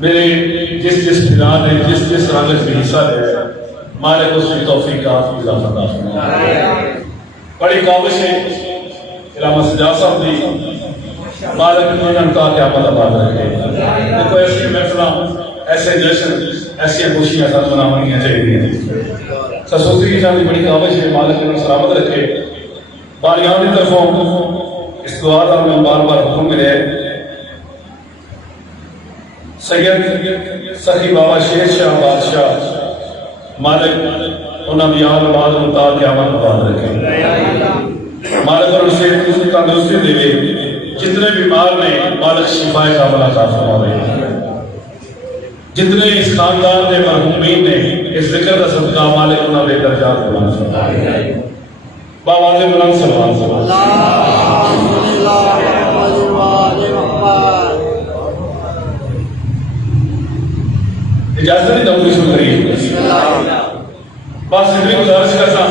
मेरे जिस फिरा ने जिस रंग में हिस्सा लिया मालिक उसकी तौफीक का इजाफा फरमाए। बड़ी काबिश है इलामा सजा साहब दी मालिक जीवन का क़यामत आबाद रखे। देखो ऐसी महफिल ऐसे जश्न ऐसी खुशियां सब मनानी चाहिए। ससुरी की बड़ी काबिश है मालिक ने सलामत रखे। बारियां की तरफों इस दुआ का मैं बार बार हुक्म मिले सैयद सखी बाबा शेर शाह बादशाह मालिक उन्होंने याद बाद मुता क़यामत आबाद रखे। मालिक और उसे तंदुरुस्ती देवे। जितने बीमार ने मालिक शिफाए कामला अता फरमावे। जितने इस खानदान के मरहूमीन ने इस जिक्र का सदका मालिक उन्होंने दर्जात बुलंद फरमाए। बाबा ने बुलंद सलाम इजाजत नहीं दूंगी शुरू करिए। बस इतनी गुजारिश करता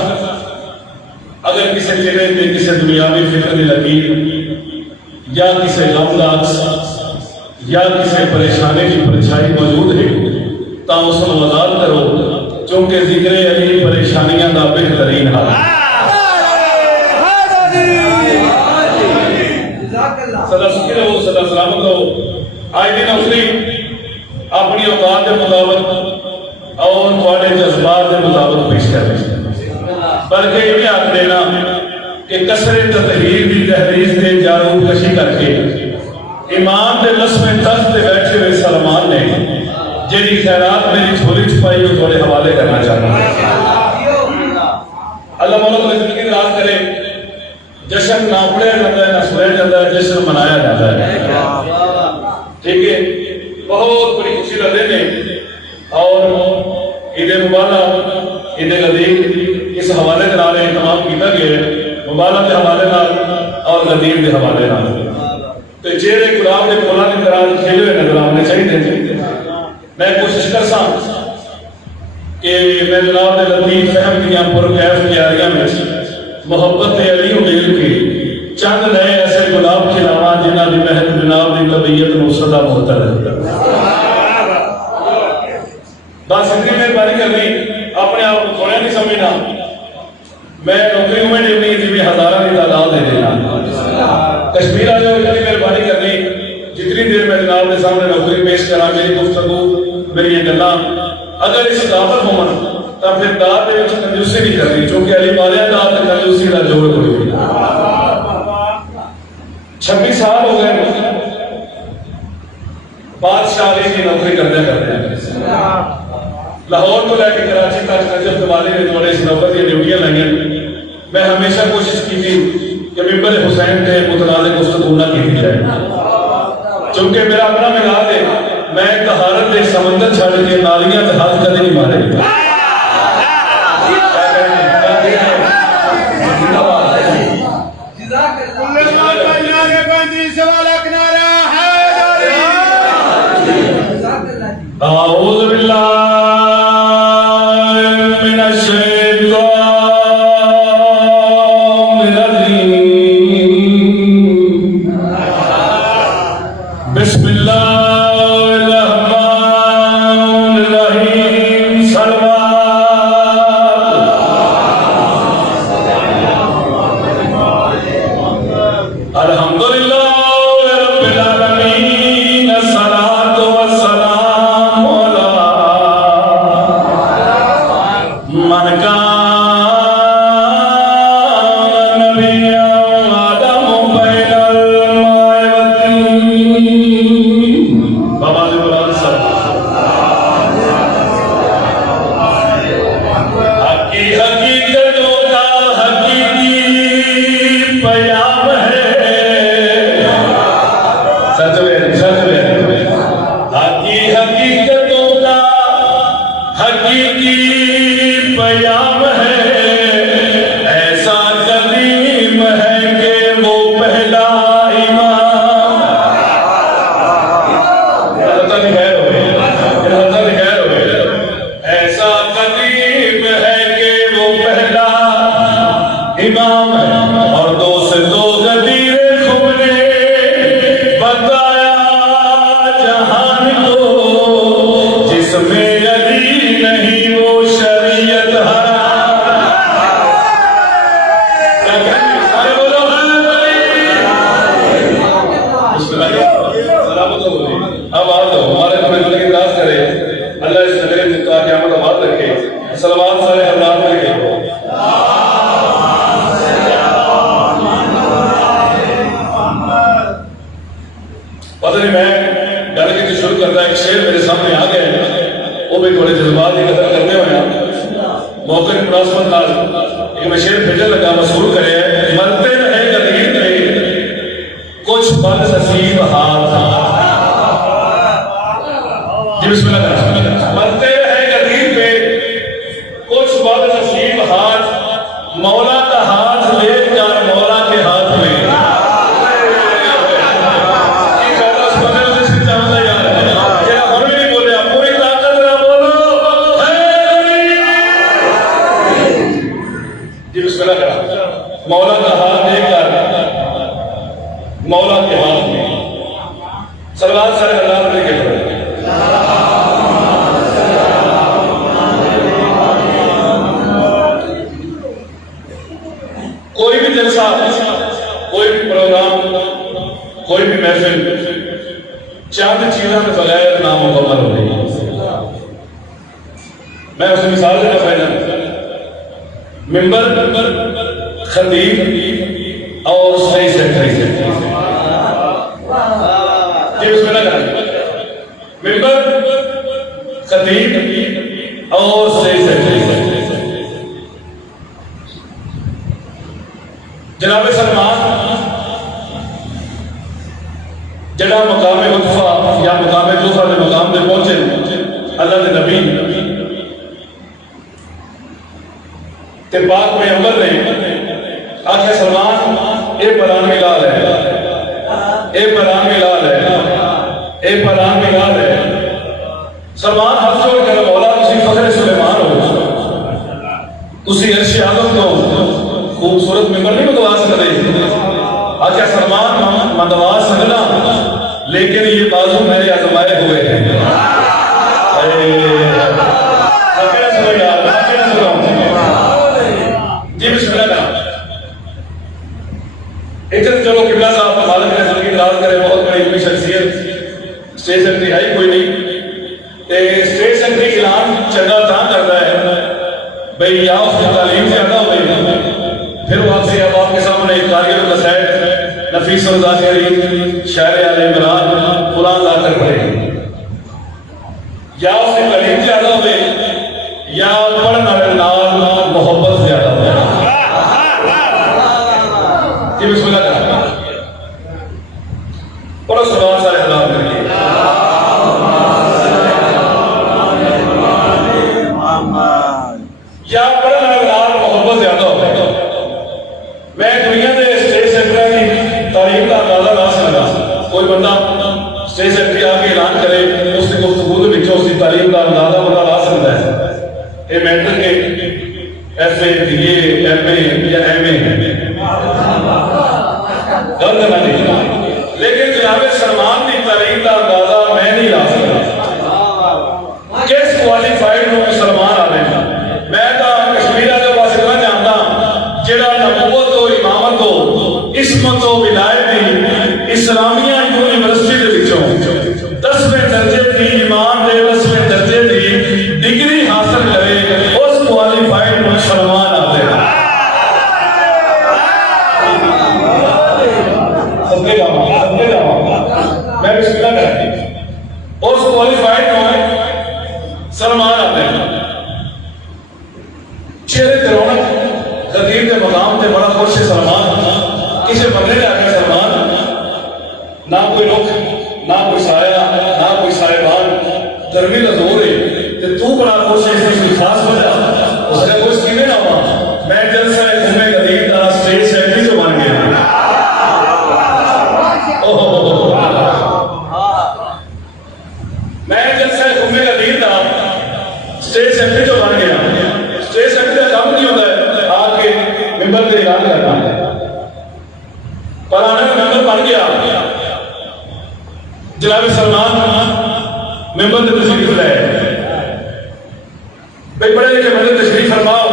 अगर किसी चेहरे पे किसी दुनियावी फिक्र की लकीर या किसी गम का अक्स या किसी परेशानी की परछाई मौजूद है तो उसको आजाद करो क्योंकि जिक्र अली परेशानियां का बेहतरीन हाल। सदा सुखी रहो सदा सलामत रहो। आज की नौकरी अपनी औकात के मुताबिक और थोड़े जज्बात के मुताबिक पेश कर बल्कि ये आख देना कि कसरे तहरीर की तहरीर से जारूब कशी करके इमाम के लस्मे तख्त पे बैठे हुए सलमान ने जी खैरात मेरी झोली छुपाई वो थोड़े हवाले करना चाहता हूँ। अल्लाह मौला तो जिंदगी दराज करे। जश्न ना पढ़िया जाता है ना सुनाया जाता है, जश्न मनाया जाता है। ठीक है, बहुत बड़ी खुशी का दिन है और ईद मुबारक ईद गदीर इस हवाले के नाल इंतजाम किया गया है। मुबारक के हवाले नाल और गदीर के हवाले नाल तो जेड़े गुलाब के फुलों की तरह खिले हुए नजर आने चाहिए। मैं कोशिश करसा कि मैं जनाब के लतीफ फहम दियां पुरकैफ तैयारियां में मोहब्बत अली उमेर के चंद नए ऐसे गुलाब खिलावा जिन्हों की महक जनाब की तबीयत को सदा मुअत्तल है। बस इतनी मेहरबानी करनी अपने आप को थोड़ा नहीं समझना। मैं नौकरी में नहीं जिम्मे हजारों की तादाद दे देना कश्मीर आ जाओ। इतनी मेहरबानी करनी जितनी देर मैं जनाब के सामने नौकरी पेश करा मेरी गुफ्तगू मेरी गल्लां अगर इस काबल होवन तो फिर दाद के कंजूसी नहीं करनी क्योंकि अली वालिया दाद कंजूसी का जोड़ कोई 26 साल हो गए बादशाह अली की नौकरी करते लाहौर को लेकर कराची तक नजफ वाले ने थोड़े इस नौकरी की ड्यूटियां लाइया। मैं हमेशा कोशिश की थी कि मिंबर हुसैन के मुतनाज़ गुफ्तगू ना की जाए क्योंकि मेरा अपना मिलाद है। मैं तहारत के समंदर छड़ के नालियां से हाथ कदे नहीं मारे। आऊज़ बिल्लाहि मिनश शैतानिर रजीम। बिस्मिल्लाहिर रहमानिर रहीम। सल्लल्लाहु अल्हम्दुलिल्लाहि रब्बिल आलमीन। सलातो वस्सलाम अला मन कान नबिय्यन आदम बैनल माए वतीन। बाबा जी बुलंद हकी हकीकतों का हकीकी बयान है। सच में हकी हकीकतों का हकीकी बयान है। ऐसा कदीम है कि वो पहला इमाम। ऐसा कदीम है कि वो पहला इमाम है और दो से दो गदीरे खुद ने बताया जहान को पता नहीं मैं गल की शुरू करता एक शेर मेरे सामने आ गया वो भी थोड़े जज्बात की कदर करते हुए मौके की मुनासबत नाल एक मैं शेर भेजन लगा मशहूर करे मरते रहे गरीब पे कुछ बद नसीब हाथ जी बिस्मिल्लाह मरते रहे गरीब पे कुछ बद नसीब हाथ मौला का हाथ लेकर मौला के हाथ में मौला का हाथ लेकर मौला के हाथ में सलवात सारे अल्लाह के कोई भी जलसा कोई भी प्रोग्राम कोई भी महफिल चांद चीज़ों के बगैर नामुकम्मल हो रही है। मैं उसे मिसाल देना पहले मिंबर खतीब और सही सेक्रेटरी मिंबर खतीब और सही सेक्रेटरी जनाब सलमान जड़ा मकाम उतफा या मकाम जोफा के मकाम पे पहुंचे अल्लाह के नबी ते पाक में अमर ने आखे सलमान ए परान मिलाल है ए परान मिलाल है ए परान मिलाल है सलमान हाथ जोड़ कर मौला तुसी फखरे सुलेमान हो तुसी अर्श आदम को खूबसूरत मिंबर नहीं बनवा सकते आखे सलमान मनवा सकना लेकिन ये बाजू मेरे आजमाए हुए हैं जी बिस्मिल्लाह इधर चलो किबला साहब मालिक ने जिंदगी दराज करे बहुत बड़ी इल्मी शख्सियत स्टेज सेक्रेटरी आई कोई नहीं ते स्टेज सेक्रेटरी ऐलान चंगा तां करता है भाई या उसकी तालीम ज्यादा हो गई फिर वापसी अब आपके सामने एक कारिगर नसैत नफीस ज़ाकिरी शायर आले इमरान कुरान लाकर पढ़े या उसकी तालीम ज्यादा हो गई या पढ़ने वाले नाल मोहब्बत ज्यादा हो गई जी बिस्मिल्लाह और सलाम सारे सलाम करिए या पढ़ने वाले नाल मोहब्बत ज्यादा हो गई मैं दुनिया के स्टेज सेक्रेटरी की तारीफ का अंदाजा ला सकता कोई बंदा स्टेज सेक्रेटरी आके ऐलान करे उसकी गुफ्तगू के विच उसकी तारीफ का अंदाजा बंदा ला सकता है ये मैटर के ऐसे बीए एमए या एमए गलत ना नहीं लेकिन जनाब सलमान की तारीफ का अंदाजा मैं नहीं ला सकता किस क्वालिफाइड लोग सलमान आ रहे हैं मैं तो कश्मीर के पास इतना जानता जेड़ा नबूवत हो इमामत हो इस्मत हो विलायत दी इस्लामिया यूनिवर्सिटी के विचों 10वें दर्जे की ईमान दे 10वें दर्जे की डिग्री हासिल करे उस क्वालिफाइड मुसलमान आते हैं सबके जावा मैं बिस्मिल्लाह करती उस क्वालिफाइड में सलमान आते हैं चेहरे ते रौनक खतीब के मकाम से बड़ा खुश है सलमान किसी बंदे ने आके सलमान ना कोई रुख ना कोई साया ना कोई साहिबान गर्मी का जोर है ते तू बड़ा खुश है इसकी खास वजह उसने कुछ किने ना हुआ मैं जलसा घूमे खतीब का स्टेज सेक्रेटरी जो बन गया मैं जलसा घूमे खतीब का स्टेज सेक्रेटरी जो बन गया स्टेज सेक्रेटरी का काम नहीं होता है आके मिंबर पे ऐलान करना पर आने मेंबर बन गया जनाब सलमान मेंबर ने तशरीफ लाए भाई बड़े लिखे बंदे तशरीफ फरमाओ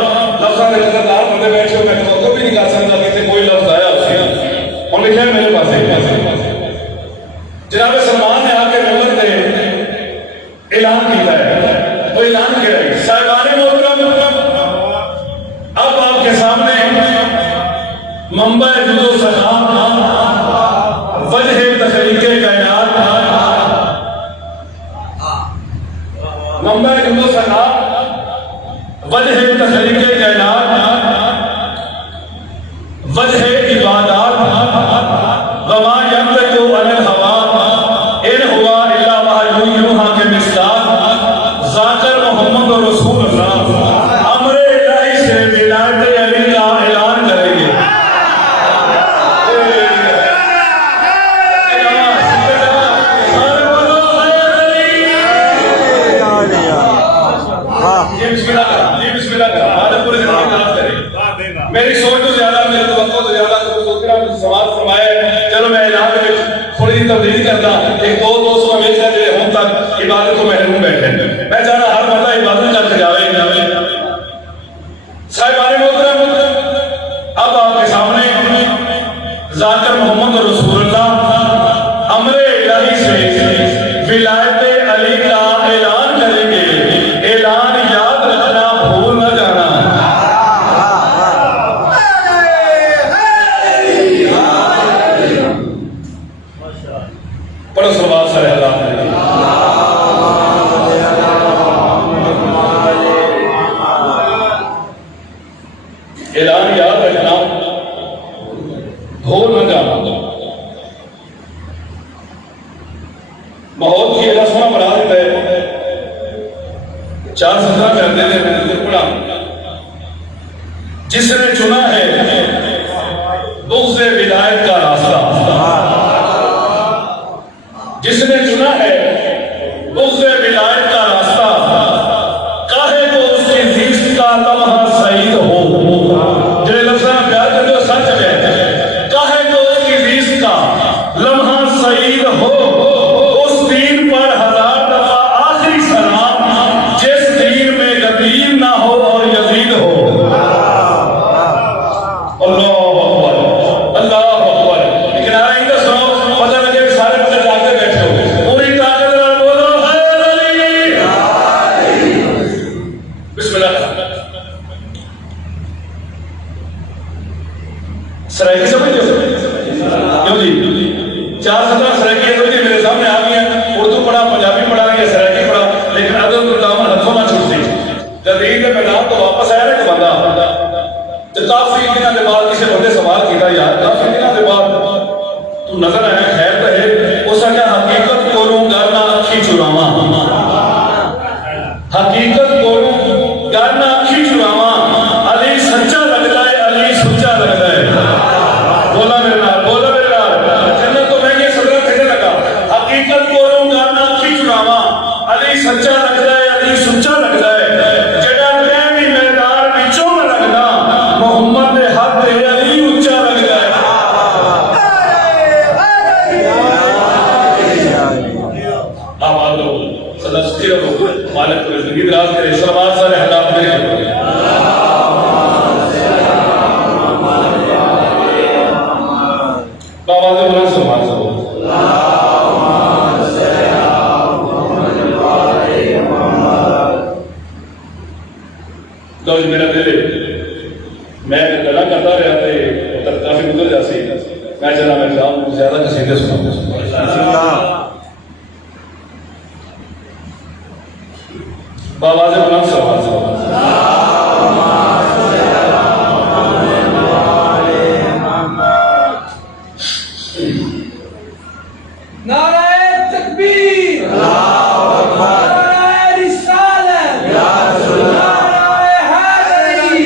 लफ्ज़ों के लगातार बंदे बैठे हो मैं तो भी नहीं कर सकता कि कोई लफ्ज़ आया उससे और लिखा है मेरे पास जनाब सलमान ने आके मेंबर पे ऐलान किया है वो ऐलान किया है साहिबाने मोहतरम अब आपके सामने मंबा जुदो सलाम वजह तखलीक़े कायनात सना वजह तखलीक़ कायनात वजह इबादत वमा यंतिक़ु अनिल हवा इन हुआ इल्ला वहयुन यूहा के मिसदाक ज़ाकर मोहम्मद रसूलुल्लाह अमरे इलाही से विलायत अली का ऐलान करेंगे। मेरी सोच तो ज्यादा मेरे तो वक्त तो ज्यादा सवाल फरमाया। चलो मैं ऐलान में थोड़ी सी तब्दीली करता। एक दो दोस्त हमेशा जो हम तक इबादत को महरूम बैठे मैं चाहना हर बंदा इबादत करके जावे साहिबान मोहतरम। अब आपके सामने ज़ाकर मोहम्मद रसूलुल्लाह अमरे इलाही से विलायत अली का ऐलान करेंगे। ऐलान याद रखना, भूल न जाना। पढ़ो सलवात सारे अल्लाह ऐलान याद रखना, भूल न जाना। बहुत ही अल्लाह सोना बढ़ा देता है। 4:17 करते थे मैंने पढ़ा। जिसने चुना है दूसरे विलायत का रास्ता, जिसने चुना है दूसरे विलायत का रास्ता, काहे तो उसकी जीत का लम्हा सईद हो। जो लफ्ज़ प्यार करते हो सच है। काहे तो उसकी जीत का लम्हा सईद हो। उस दीन पर 1000 दफा आखिरी सलाम, जिस दीन में गदीर ना हो और यजीद हो। अल्लाह अकबर, अल्लाह अकबर। लेकिन आ रही सुनो, पता लगे सारे बच्चे जाके बैठे हो। पूरी ताकत से बोलो हैदर अली। बिस्मिल्लाह। सराइकी समझते हो क्यों जी? 4:17 सराइकी समझिए मेरे सामने आ गई है। उर्दू पढ़ा, पंजाबी पढ़ा या सराइकी पढ़ा, लेकिन अदब तो दामन हथों ना छूटती। जब ईद के मैदान तो वापस आया ना बंदा, तो काफी दिनों के बाद किसी बंदे सवाल किया, यार काफी दिनों के बाद तू नजर आया, खैर तो है? उसने क्या हकीकत कोलू करना अखी चुरावा, हकीकत कोलू करना अखी चुरावा। अली सच्चा लगता है, अली सुच्चा लगता है। बोला मेरे नाल, बोला मेरे नाल। जन्नत तो मैं ये सदर कहने लगा। हकीकत कोलू करना अखी चुरावा। अली सच्चा लगता है, अली सुच्चा लगता है। जेड़ा भी मैदान विचों में लगना, मोहम्मद ने हक है, अली ऊंचा लगता है। आवाज लो, सदा सुखी रहो, मालिक को जिंदगी दराज करे। सलावत सारे हालात में बाबा से बोला सलावत सब तो मेरा दिल मैं गला करता रहा थे तब काफी गुजर जाती। मैं चला मैं जाऊँ ज्यादा कसीदे सुनाऊंगा। बाबा से बोला सलावत सब नारे तकबीर, नारे रिसालत, नारे हैदरी,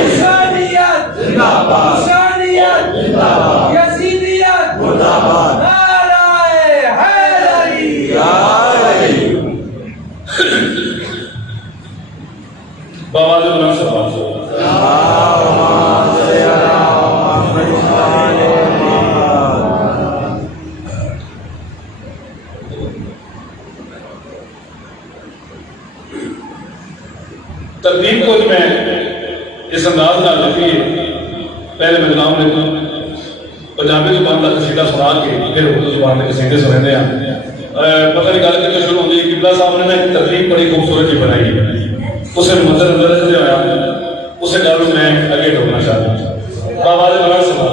इंसानियत जिंदाबाद, इंसानियत जिंदाबाद, यजीदियत मुर्दाबाद, नारे हैदरी। बाबा से बोला सलावत सब तरतीब को मैं इस अंदाज में लिखी है। पहले मैं जनाब ने पंजाबी जुबान का कसीदा सुना के फिर उर्दू जुबान के कसीदे सुनते हैं। पता नहीं गल कितने शुरू होती। किबला साहब ने ना तरतीब बड़ी खूबसूरत ही बनाई है। उसे नजर रखते हुए उसे गल मैं आगे ढोना चाहता हूँ। बाबा ने बड़ा सुना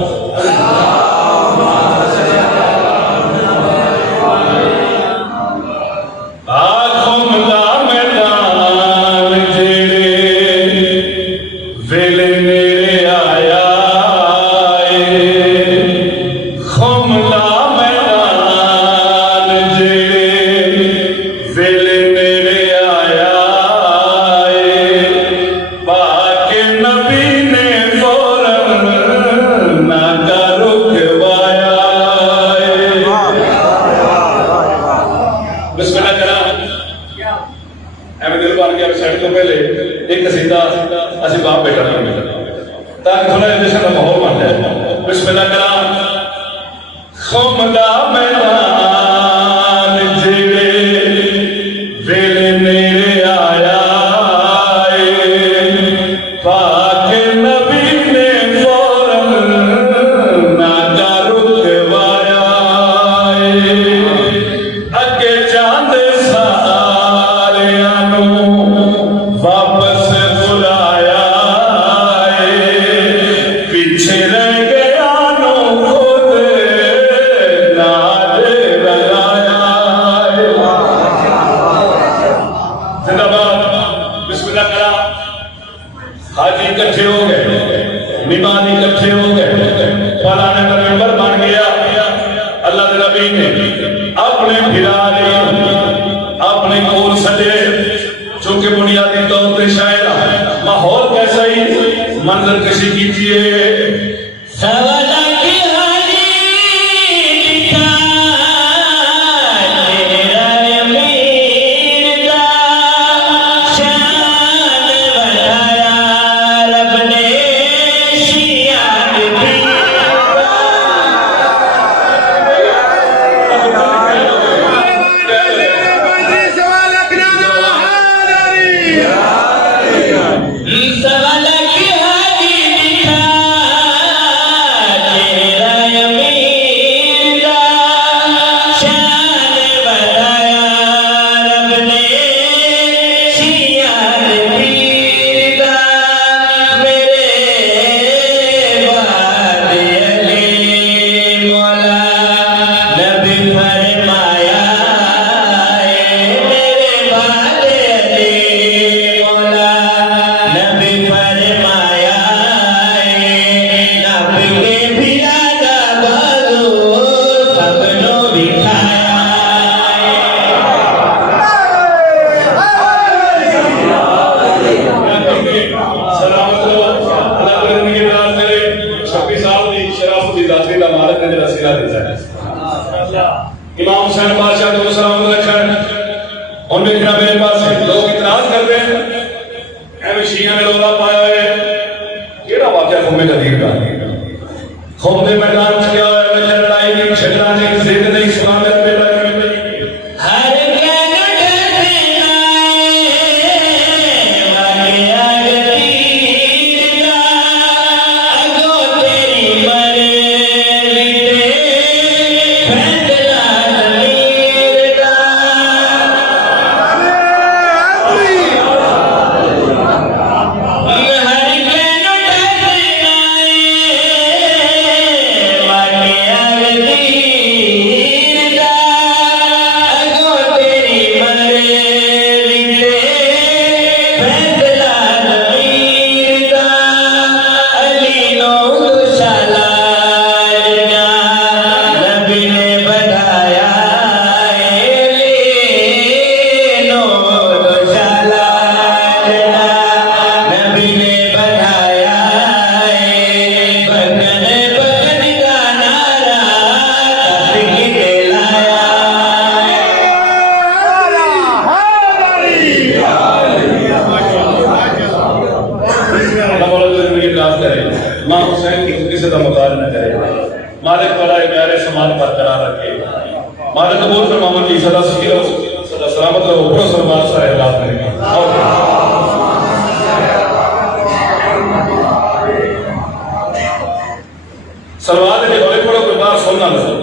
आँखों में दिल बन गया साइड तो पहले एक कसीदा असि बाप बेटा नहीं मिलता ताकि थोड़ा जश्न का माहौल बन जाए। बिस्मिल्लाह कलाम खुमदा मैदान जेड़े वेले नेड़े आया पाक नबी ने फौरन नागा रुकवाया अगे जांदे सारियां नूं वापस बुलाया पीछे रह गया नो खुद नाल लगाया। जिंदाबाद बिस्मिल्लाह करा। हाजी इकट्ठे हो गए, मेहमान इकट्ठे हो गए, फलाने का मेंबर बन गया। अल्लाह के नबी ने अपने फिरा अपने कोल सजे जो कि बुनियादी तौर पर शायद माहौल कैसा ही मंजर कशी कीजिए। इमाम हुसैन बादशाह को सलाम रखन और देखना मेरे पास लोग इतराज कर रहे हैं ऐ शिया ने लोला पाया है केड़ा वाकया खुमे कदीर का खुम के मैदान में क्या है मैं लड़ाई नहीं झगड़ा नहीं जिद नहीं सुना मेरे मालिक वाला प्यारे समाज बरकरार रखे मालिक कबूल फरमावन की सदा सदा सलामत रहो पूरा समाज सा इलाज करेंगे। सलवात के हौले पढ़ो कोई बात सुनना नहीं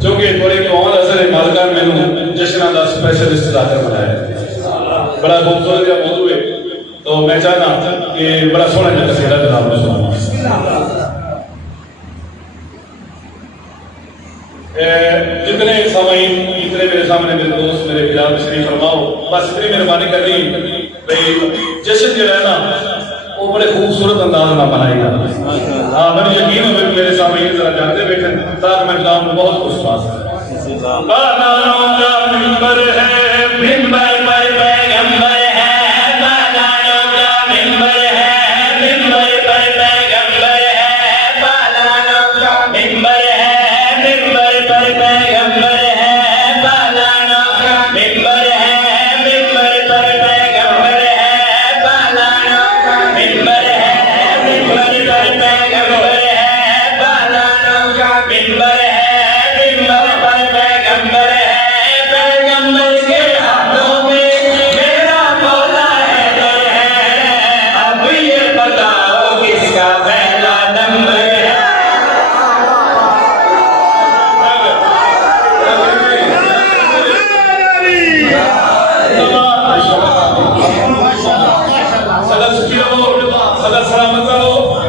क्योंकि थोड़े कौन असर मालिका मैंने जश्न का स्पेशलिस्ट जाकर बनाया बड़ा खूबसूरत मौजू है तो मैं चाहना कि बड़ा सोहना कसीदा जनाब ने सुना। जितने सामीन इतने मेरे सामने मेरे दोस्त मेरे खिलाफ तशरीफ फरमाओ बस इतनी मेहरबानी करनी भाई जश्न जो है ना वो बड़े खूबसूरत अंदाज में मनाएगा। हाँ मुझे यकीन हो मेरे सामने जरा जानते बैठे ताकि मैं काम में बहुत खुश पास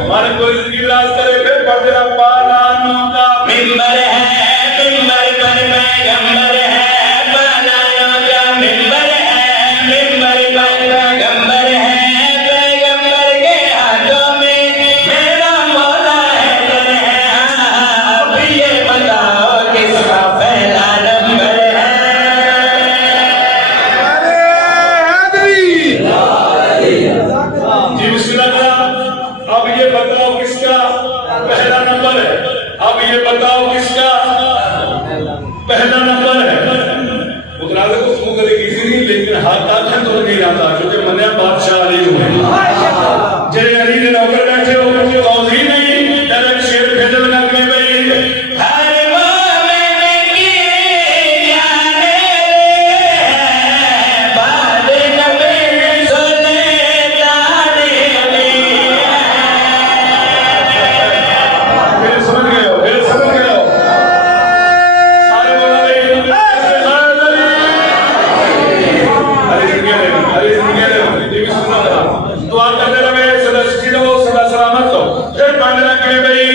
माने कोई जिंदगी दराज करे फिर पढ़ देना पालानों का मिंबर है मिंबर पर पैगंबर है पालानों का मिंबर है मिंबर पर पैगंबर है पैगंबर के हाथों में मेरा मौला है अब ये बताओ किसका पहला नंबर है जी बिस्मिल्लाह। अब ये बताओ किसका पहला नंबर है, अब ये बताओ किसका पहला नंबर है। मुतनाज़ को सुन कर किसी नहीं, लेकिन हाथ आखन तो नहीं आता क्योंकि मन्या बादशाह अली हुए जरे अली ने नौकर बैठे हो कौजी नहीं डायरेक्ट शेर भेजल लगे भाई हर मोमिन की जाने बाद नबी सुल्तान फिर समझ गए हो, फिर समझ गए हो सारे बोला भाई अरे जिंदगी दुआ करते रहे सदा सुखी रहो सदा सलामत हो फिर पढ़ने लगे भाई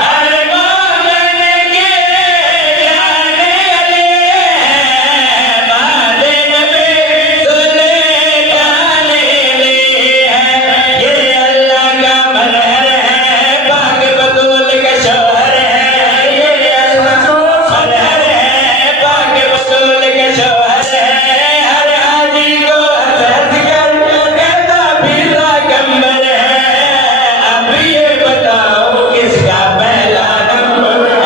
हर मोमिन की जाने बाद नबी सुल्तान ये अल्लाह का मनहर है पाक बतूल का शोहर है ये अल्लाह का मनहर है पाक बतूल का शोहर है हर हाजी को हसरत कर कहता फिरा कम्बर है अब ये बताओ किसका पहला नंबर है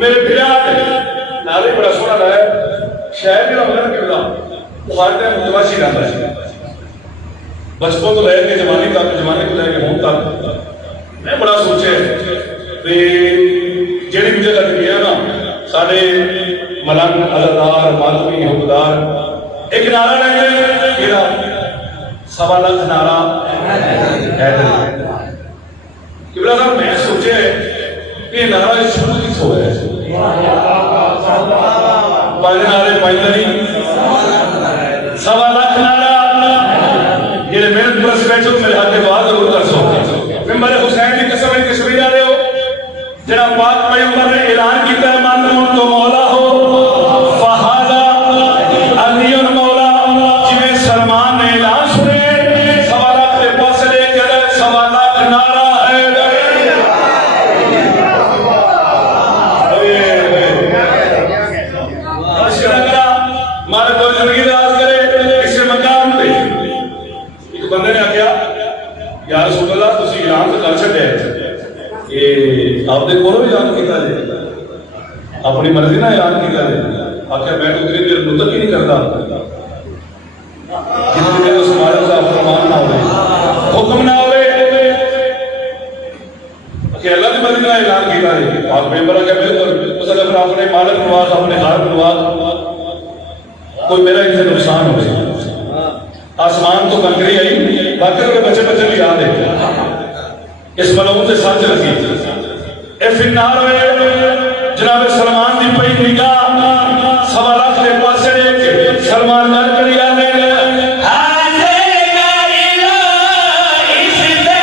मेरे विराट नारे बड़ा सोना रहा है शायद मेरा मगर किबला हर टाइम मुतवाशी रहता है बचपन तो लेके जवानी तक जवानी को लेके हों तक मैं बड़ा सोचे भी जेडी भी जगह गया ना साढ़े मलंग अजादार मालवी हुकदार एक नारा लेंगे मेरा 1.25 लाख नारा है किबला साहब मैं सोचे कि नारा शुरू किस हो है पांच नारे पांच नहीं 1.25 लाख नारा ये मेहनत बस बैठो मेरे हाथ के बाद जरूर कर सो मेरे हुसैन की कसम है कश्मीर आ रहे हो जना पाक पैगंबर ने ऐलान किया मानो तो मौला हो फहादा अलियुन मौला जिन्हें सलमान ने ऐलान सुने 1.25 लाख के पास ले चले 1.25 लाख नारा है मारे तो जिंदगी दराज करे इस मकाम पे एक बंदे ने आख्या यार रसूल अल्लाह तुसी ऐलान तो कर छड्या कि आपदे कोल भी ऐलान कीता जे अपनी मर्जी ना ऐलान कीता जे आख्या मैं तो तेरी दिल मुतक ही नहीं करता जितनी देर उस मालिक का फरमान ना होवे हुक्म ना होवे कि अल्लाह की मर्जी ना ऐलान कीता जे आप मेंबर का बिल्कुल उस अगर अपने मालिक नवाज अपने घर नवाज कोई मेरा इनसे नुकसान हो गया आसमान तो कंकरी आई बाकी के बच्चे बच्चे भी याद है इस मलून से सच लगी ए फिन्नार हुए जनाब सलमान दी पई निगाह 1.25 लाख के पासे सलमान कर करी याद है हासिल कर लो इससे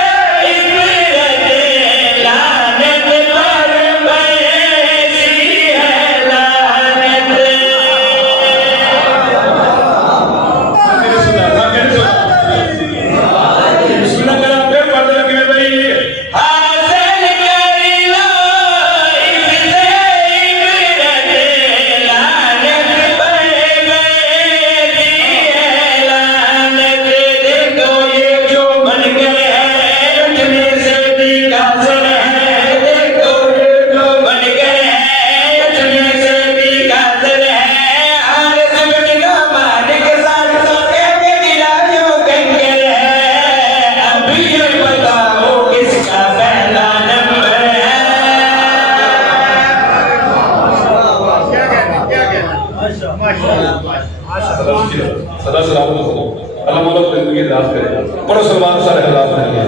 अता फरमाए।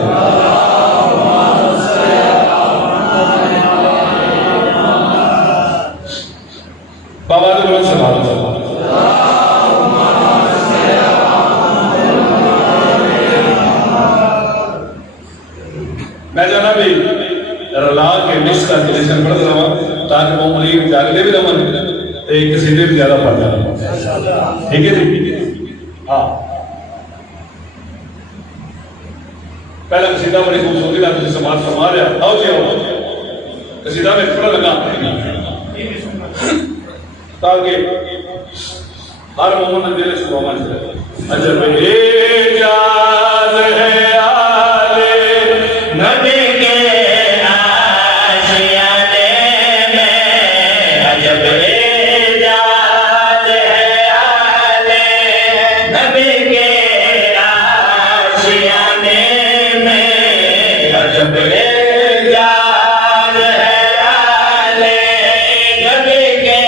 बाबा ने बोला सलाम मैं जाना भी रला के मिक्स करके लेसन पढ़ रहा ताकि वो मरीज जागते भी रमन एक सीधे भी ज्यादा पढ़ रहा। ठीक है जी। हाँ पहला कसीदा बड़ी खूबसूरती का तुझे समाज फरमा रहा। आओ जी आओ कसीदा में थोड़ा लगा ताकि हर मोहम्मद दिल से मोहम्मद अजब एजाज है आले नबी के आशियाने में, अजब एजाज है आले नबी के आशियाने में, अजब एजाज है आले नबी के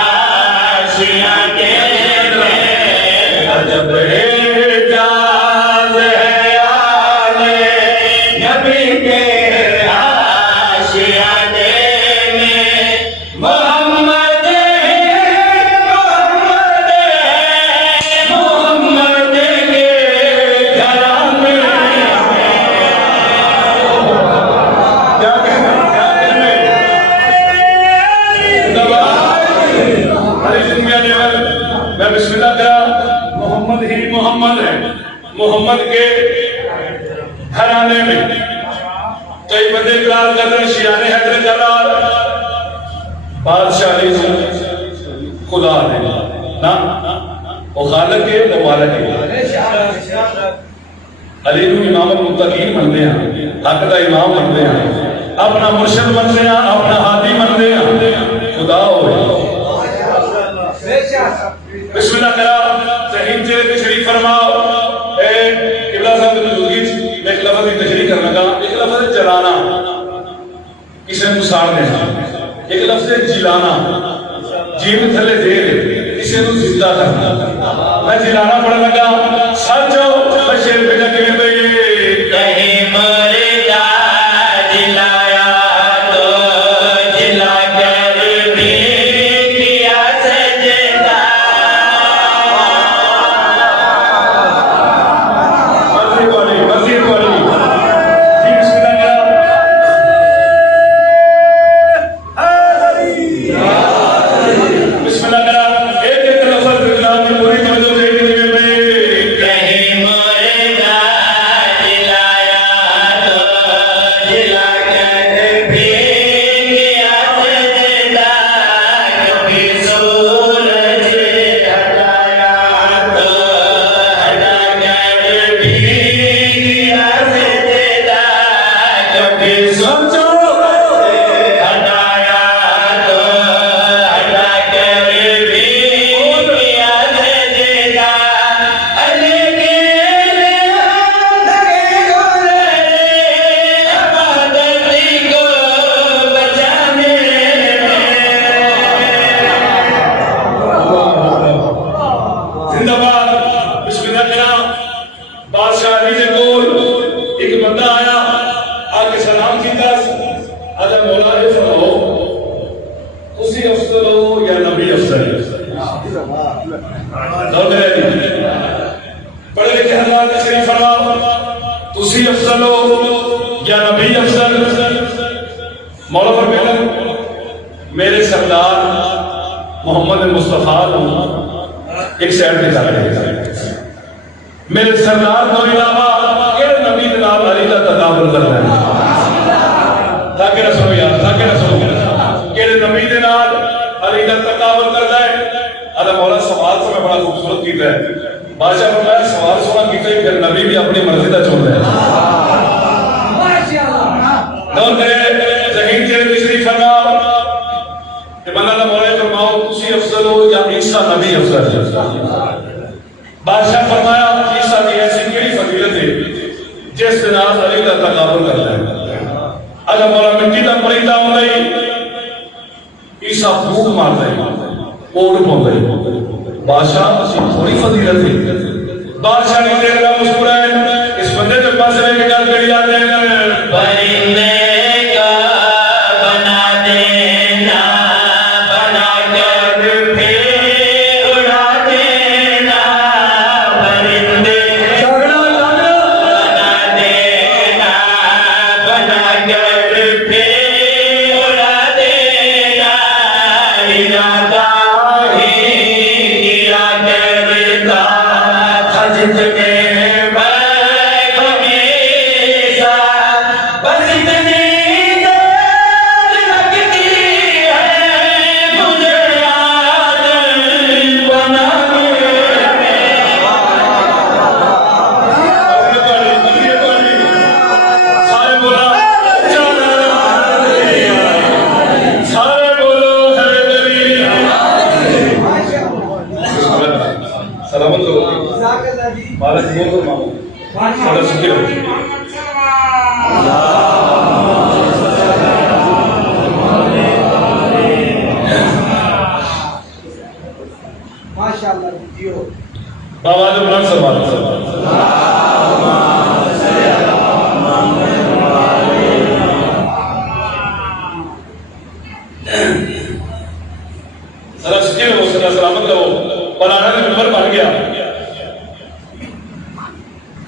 आशियाने में, अजब एजाज है आले नबी के आशियाने में। मोहम्मद है, मोहम्मद है, मोहम्मद के घराने में। क्या कहना मैं बिस्मिल्लाह करा। मोहम्मद ही मोहम्मद है, मोहम्मद के घराने में कई बंदे इकरार कर रहे शियाने हैदर करार बादशाह खुदा ने ना वो खालक के वो मालक है। अली नूं इमाम मुत्तकीन मनते हैं, हक दा इमाम मनते हैं, अपना मुर्शिद मनते हैं, अपना हादी मनते हैं, खुदा होए। बिस्मिल्लाह करा तहीन चेहरे पे शरीफ फरमाओ। ए किबला साहब की मौजूदगी में एक लफ्ज़ की तशरीह करना का। एक लफ्ज़ है जलाना, किसे नु साड़ देना। एक लफ्ज़ है जिलाना, जीव थले देर किसे नु जिंदा करना। मैं जिलाना पढ़ लगा सचो बशेर बेटा के में कहीं मुर्दा जिलाया तो जिला कर भी किया सजदा। मस्जिद वाली जी बिस्मिल्लाह करा। बिस्मिल्लाह करा। एक एक लफ्ज़ गुलाम की पूरी तवज्जो देके में कहीं मुर्दा जिलाया तो जिला कर भी किया सजदा। कभी सूरज हटाया तो हटा कर भी किया सजदा। कभी समझो हटाया तो हटा कर भी किया सजदा। अली के लगे गोरे अबादती को बचाने जिंदाबाद। बिस्मिल्लाह करा। बादशाह अली दे कोल एक बंदा आया, आके सलाम कीता। अदा मौला ए फरमाओ तुसी अफजल हो या नबी अफजल? बड़े लिखे हजरात ने शरीफ फरमाओ तुसी अफजल हो या नबी अफजल? मौला फरमाया मेरे सरदार मोहम्मद मुस्तफा एक साइड पे कर रहे मेरे सरदार को इलावा केड़े नबी दे नाल अली दा तकाबुल करना है। ताकि ना सुनो यार, ताकि ना सुनो केड़े नबी दे नाल अली दा तकाबुल करना है। अदा मौला सवाल से मैं बड़ा खूबसूरत कीता है। बादशाह फरमाया सवाल सोना कीता है, फिर नबी भी अपनी मर्जी दा चुनदा है। दौर करे जहीन चेहरे पे शरीफ फरमाओ ते बंदा दा मौला फरमाओ तुसी अफजल हो या ईसा नबी अफजल? बादशाह फरमाया ईसा की ऐसी केड़ी फजीलत है जिस दे नाल अली दा तकाबुल करना है। अगर मौला मिट्टी दा परीदा होंदा ही ईसा फूक मारदा है, ओड़ पाउंदा है। बादशाह असि थोड़ी फजीलत है। बादशाह ने तेरे मुस्कुराए इस बंदे ते मेरे पास में गल करी जाते हैं परिंदे का बना देना, बना कर फिर उड़ा देना। परिंदे बना देना, बना कर फिर उड़ा देना। इरादा ही किया करता था जितने माशाअल्लाह जियो बाबा जो बुलंद सवाल सलामत रहो। पराना ने नंबर बन गया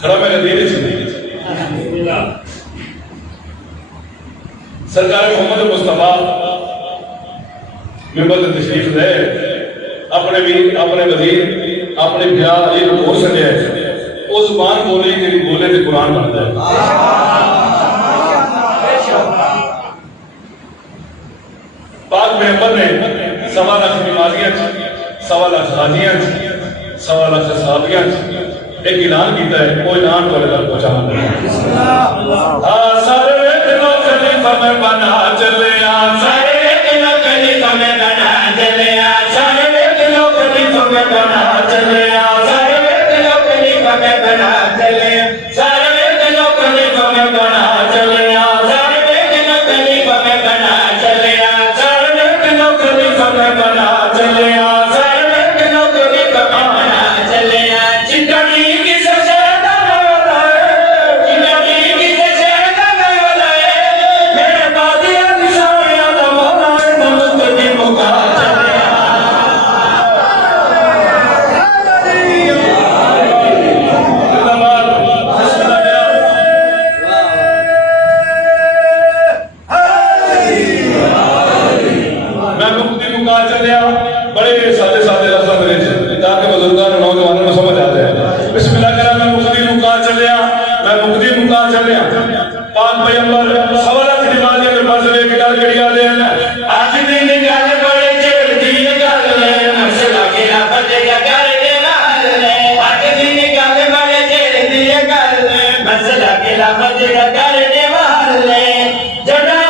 खड़ा मेरे देर सरकार मोहम्मद मुस्तफा मेंबर तशरीफ है अपने भी अपने वजीर अपने भ्या एक हो सके वो जुबान बोले तेरी बोले तो कुरान बनता है। पाक मेंबर ने 1.25 लाख बीमारियां 1.25 लाख हाजियां 1.25 लाख सहाबियां एक ऐलान किया है वो ऐलान वाले तक पहुंचाना सारे दिनों खलीफा में बना चले सारे दिनों खलीफा में बना चले सारे दिनों खलीफा में बना चले सारे दिनों खलीफा में बना चले सारे दिनों खलीफा में बना चले सारे दिनों खलीफा में बना चले सारे दिनों खलीफा में बना चले सारे दिनों खलीफा में बना चले चिंतानी की सजदा वाला है चिंतानी की सजदा वाला है मेरे बादिया निशानियां वाला है नमक की मुका चले मैं मुक्ति मुका चलिया बड़े सादे सादे लफ्ज़ मेरे ताकि बुजुर्गों नौजवानों को समझ आ जाए। बिस्मिल्लाह करा मैं मुक्ति मुका चलिया पाक पैगंबर 1.25 लाख नमाज़ियों के मसले की गल करी आ दे आज दिन गल बड़े चेर दी गल है मसला खिलाफत का कर दे हाल है आज दिन गल बड़े चेर दी गल है मसला खिलाफत का कर दे हाल है जड़ा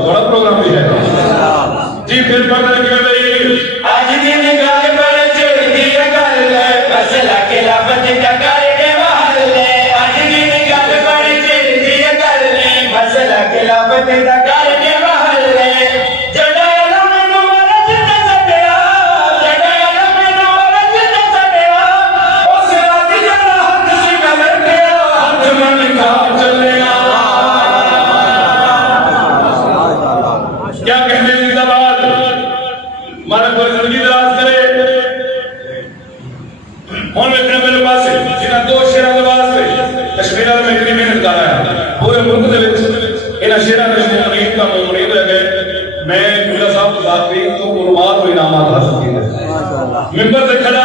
बड़ा प्रोग्राम भी है जी फिर पकड़ के आज दिन गल बड़े चढ़ दी गल है मसला खिलाफत का कर दे हाल है आज दिन गल बड़े चढ़ दी गल है मसला खिलाफत का कर दे हाल है जड़ाल मैनू रज ते सटिया जड़ाल मैनू रज ते सटिया उस रात जरा हाथ सी गल के हाथ में लिखा चले क्या कहने जिंदाबाद माना कोई जिंदगी दराज करे हुन वेखना मेरे पास जिन्हां 2 शेरां दे वास्ते कश्मीर में इतनी मेहनत कर रहा है पूरे मुल्क दे विच इन्हां शेरां दे मुरीद का मुरीद हो गए मैं मिला साहब जाती तो उलमा को इनामात हासिल किए माशाअल्लाह मिंबर से खड़ा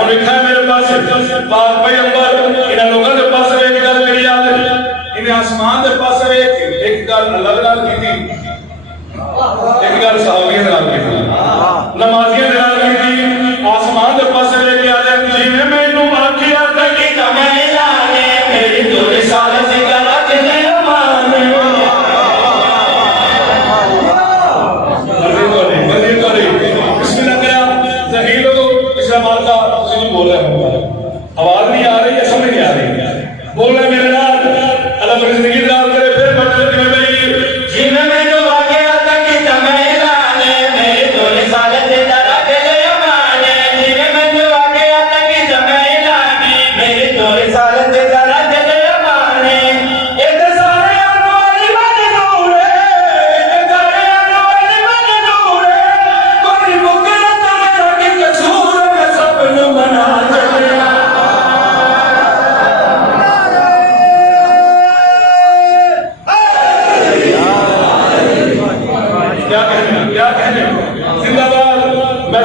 और लिखा है मेरे पास पाक पैगंबर इन्हां लोगों के पास एक गल करी आ इन्हें आसमान के पास एक गल अलग नाल कीती एक गल सहाबियों नाल कीती नमाजियों नाल कीती आसमान के पास लेके आ जाए जिन्हें मैनू आखिया तकी मैं लाने मेरी 2 साल से गला चले मान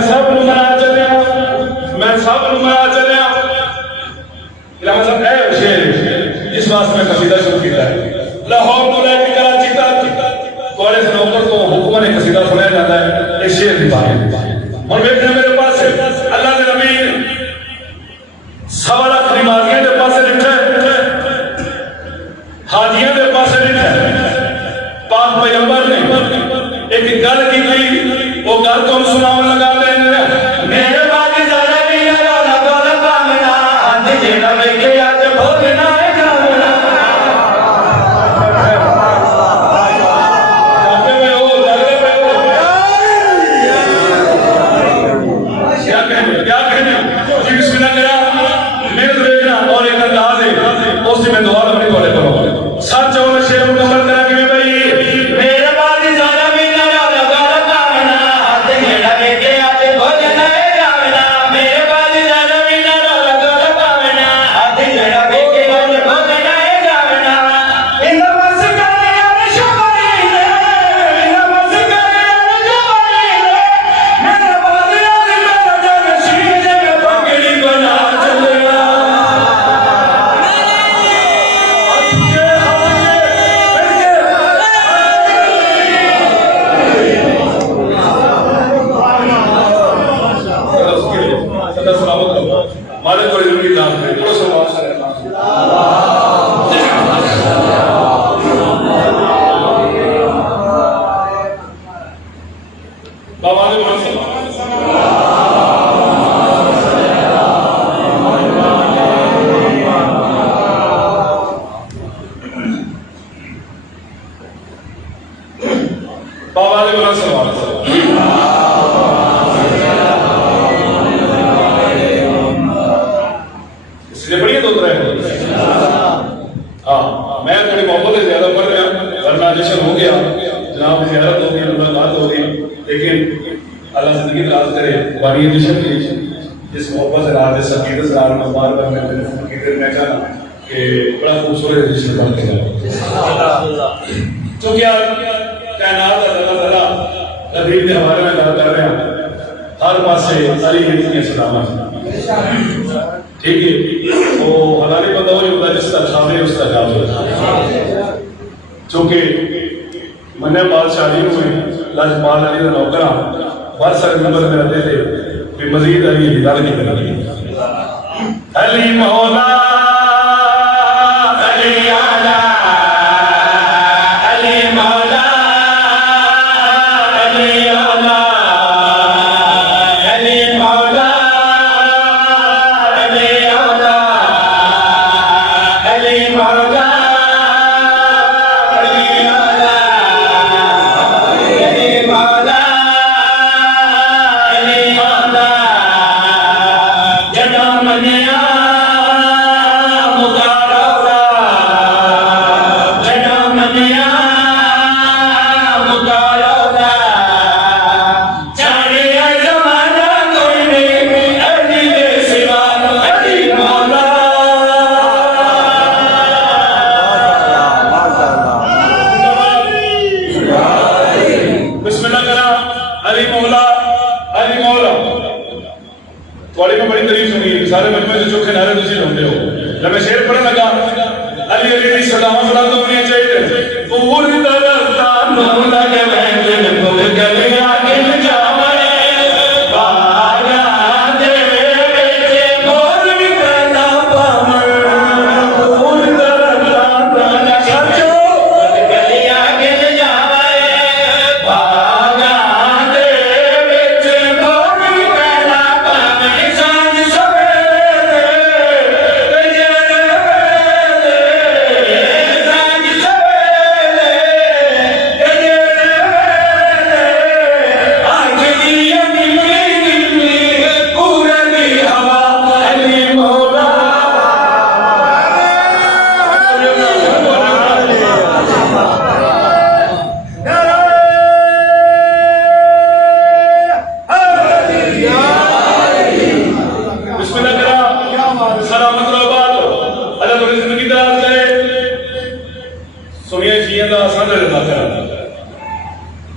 सब मना चलिया मैं सब मना चलिया इलामा साहब है शेर इस वास्ते में कसीदा शुरू किया है लाहौर तो लेके कराची तक थोड़े से नौकर को हुक्म ने कसीदा सुनाया जाता है ये शेर की बात है और देखने मेरे पास अल्लाह के नबी सवा लाख नमाजियों के पास बैठे हाजियों के पास बैठे पाक पैगंबर ने एक गल की थी वो गल तुम सुनावन लगा देने मेरे बाकी ज़रा भी लगा गोल पामना अंध जेड़ा वेखे आज भोगना है जावना जाके में हो क्या कहने जी बिस्मिल्लाह करा मेरे देखना और एक अंदाज है उससे मैं दुआ अपनी तोड़े करूंगा सच और शेर मुकम्मल करा कि भाई मेरे बाकी ज़रा भी लगा गोल पामना अंध जेड़ा वेखे आज भोगना है जावना मेरे बाकी ज़रा भी लगा गोल पामना अंध जेड़ा वेखे आज भोगना है जावना इन बस कर यार शुमारी इन बस कर यार शुमारी मेरे बाकी यार मेरा जग शीर जग पगड़ी बना चलिया मालिक को जिंदगी दान करे थोड़ा सा माफ बाबा ने बोला बाबा ने बोला सवाल इसलिए बढ़िया तो रहे हाँ मैं थोड़ी मोहब्बत से ज्यादा पढ़ रहा वरना जश्न हो गया जनाब ज़ियारत हो गई मुलाकात हो गई लेकिन अल्लाह जिंदगी दराज करे बारी जश्न की जिस मोहब्बत से रात सकीदत से रात में बार बार मैं चाहना कि बड़ा खूबसूरत जश्न बन के तो क्या कायनात अल्लाह ताला नबी के हवाले में बात कर रहे हैं हर पासे अली की सलामत ठीक है वो हलाली बंदा वही होता है जिसका खामिर उसका काबिल चूंकि मैंने बादशाही में लाजपाल अली का नौकरा बहुत सारे नंबर में रहते थे कि मजीद अली हिदायत की करेंगे अली मौला अली आला अली मौला अली आला अली मौला अली आला अली मौला अली आला अली मौला अली आला जन्म मनिया मुकारा जन्म मनिया मुकारा जाने जमाना कोई नहीं अली के सिवा अली मौला बिस्मिल्लाह करा अली मौला थोड़ी में बड़ी तारीफ सुनी सारे मजमे से चोखे नारे तुझे ढूंढते हो जब मैं शेर पढ़ने लगा अली अली की सलाम सलाम तो होनी चाहिए पूरी तरह नूर लगे महफिल फूल गलियां गिल जावे बाला दे बेचे मोर भी करना पावन फूल करना सचो गलियां गिल जावे बाला दे बेचे मोर भी करना पावन सांझ सवेरे सांझ सवेरे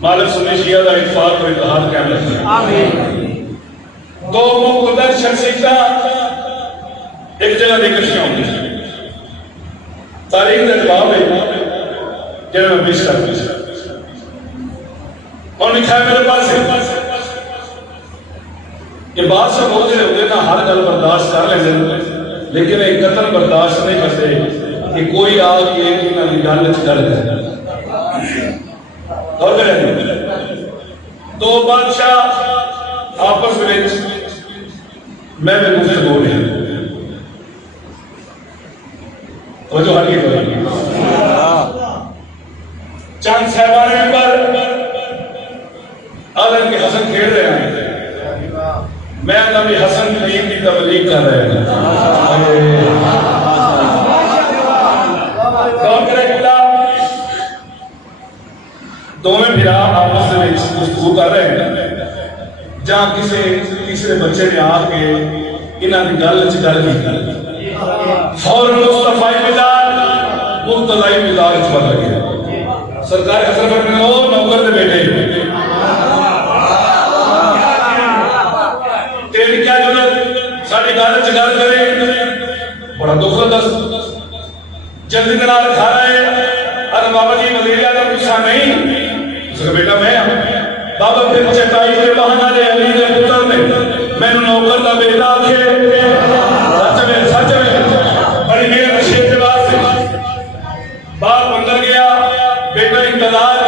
मालिक सुन्नी शिया का इत्तेफाक और इत्तेहाद कायम रखे। आमीन। दो मुकद्दर शख्सियत एक जगह की इकट्ठियां होंगी तारीख का जवाब है जो मैं पेश कर और लिखा है मेरे पास कि बादशाह बहुत से होते ना हर गल बर्दाश्त कर लेते लेकिन एक कतल बर्दाश्त नहीं करते कि कोई आके इन्होंने गल कर दे और दो बादशाह आपस में मैं भी गुफ्तगू रही वो जो हल्की चंद साहबान पर आलम के हसन खेल रहे हैं मैं नबी हसन दीन की तबलीग कर रहे हैं दोवें फिरा आपस में गुफ्तगू कर रहे हैं जहां किसी तीसरे बच्चे ने आके इन्हों की गल की फौरन मुस्तफाई मिजाज मुक्तदाई मिजाज बदल गया सरकार हसन नौकर के बेटे तेरी क्या जरूरत साड़ी गल करे बड़ा दुख दस जल्दी खा रहा है अरे बाबा जी वजीर आजम गुस्सा नहीं उसका बेटा मैं बाबा फिर चटाई के बहाना दे अली के पुत्र ने मैंने नौकर का बेटा आखे सच में बड़ी मेरे नशे के बाद बाप अंदर गया बेटा इंतजार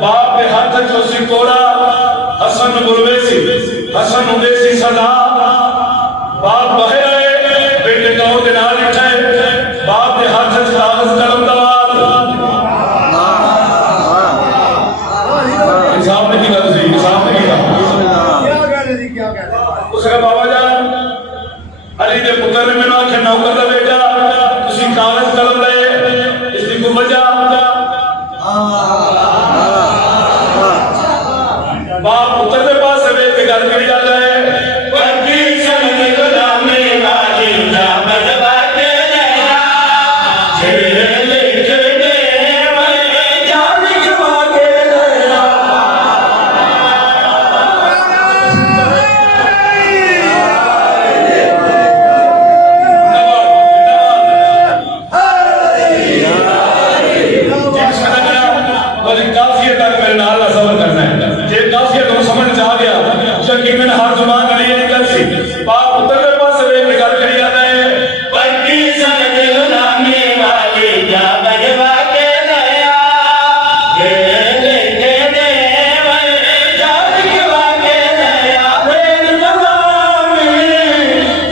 बाप के हाथ जो सी कोड़ा हसन बुलवे सी हसन उदे सी सदा बाप बहे आए बेटे का वो दिन लिखा है बाप के हाथ से कागज कलम दबाव इंसाफ नहीं किया तुझे इंसाफ नहीं किया उसका बाबा जान अली के पुत्र ने मैंने आखे नौकर का बेटा तुसी कागज कलम दे इसकी को वजह बाप पुत्र के पास वे के गल करी जाता है पक्की संग गुलामी वाली जामद बाटे नैना झेले लिख दे मैं जान गवा के नैना काफियत तक मेरे नाल सबर करना है जे काफियत को समझ आ गया यकीनन हर जुबान अली निकल सी बाप पुत्र के पास वे निकाल कर जाता है पक्की संग गुलामी वाली जा बजवा के नया ये लेके दे मैं जान गवा के नया तेरी जवानी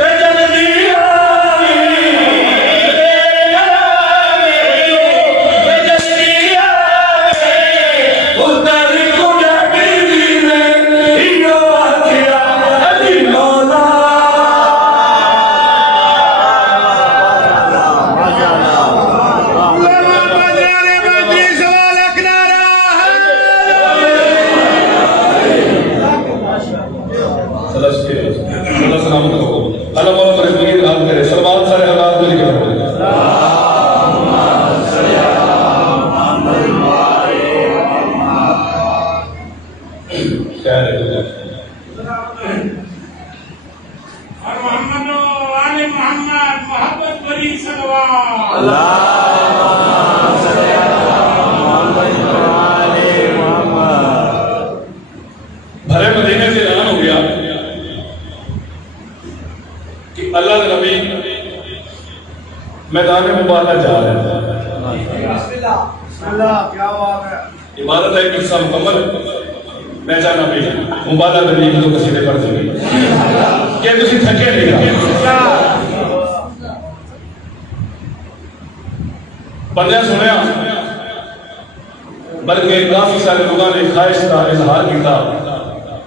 ते जल्दी आई तेरी जवानी ते जल्दी आई उतर को बीवी ने हियो आखिया अली मौला सलामत हो अल्लाह मौला पर जिंदगी रात करे सलवात सारे हालात मिल के हो भरे मदीने से ऐलान हो गया कि अल्लाह के नबी मैदान मुबारक जा रहे हैं इबादत है हिस्सा मुकम्मल मैं चाहना भी मुबारक नबी को कसीदे पढ़ दूंगी क्या तुसी थके नहीं बंदे सुनिया बल्कि काफी सारे लोगों ने ख्वाहिश का इजहार किया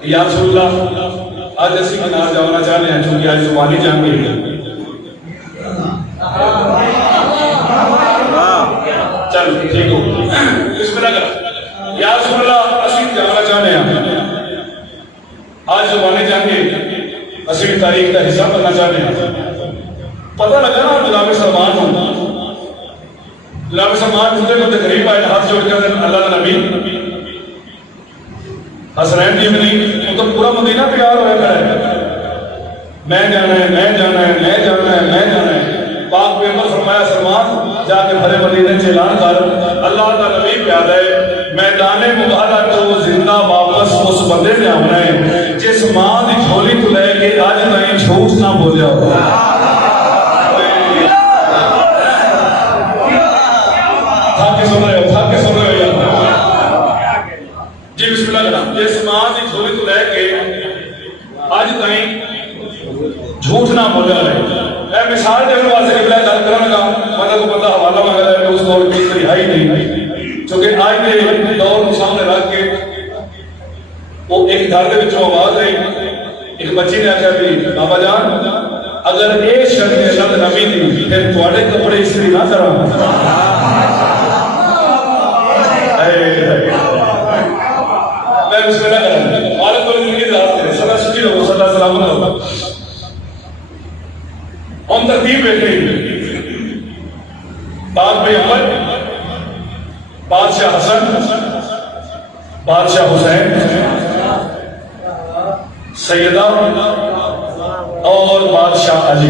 या रसूलल्लाह आज असी मनार जाना चाहते हैं क्योंकि आज जुबानी जंग हुई है चल ठीक हो बिस्मिल्लाह कर या रसूलल्लाह असी जाना चाहते हैं आज जुबानी जंग असी तारीख का हिस्सा बनना चाहते हैं पता लगा ना गुलाम सलमान होना गुलाम सलमान खुदे को तकरीब आए हाथ जोड़ कर अल्लाह का नबी हसनैन जी में नहीं तो पूरा मदीना प्यार होया है मैं जाना है, मैं जाना है, मैं जाना है, मैं जाना है। पाक पैगंबर फरमाया सलमान जाके भरे मदीने से ऐलान कर, अल्लाह का नबी प्यार है, मैदाने मुबाला तो जिंदा वापस उस बंदे ने आना है जिस मां की झोली को लेके अज ताईं झूठ ना बोलिया हो। सुन रहे हो यार जी, बिस्मिल्लाह करा। जिस मां की झोली को लेके अज ताईं झूठ ना बोलिया है। मैं मिसाल देने वास्ते गल करांगा, मतलब को बंदा हवाला मंगदा है उस दौर की रिहाई नहीं, क्योंकि आज के दौर को सामने रख के वो एक घर के विचों आवाज आई, एक बच्ची ने आख्या भी बाबा जान अगर ये शर्त नबी दी फिर तुहाडे कपड़े इस्त्री ना करा। मैं बिस्मिल्लाह करा मालिक को जिंदगी दास करे सदा सुखी रहो, सदा सलामत रहो। हम तरतीब बैठे बाप पैगंबर, बादशाह हसन, बादशाह हुसैन, सैयदा और बादशाह अली।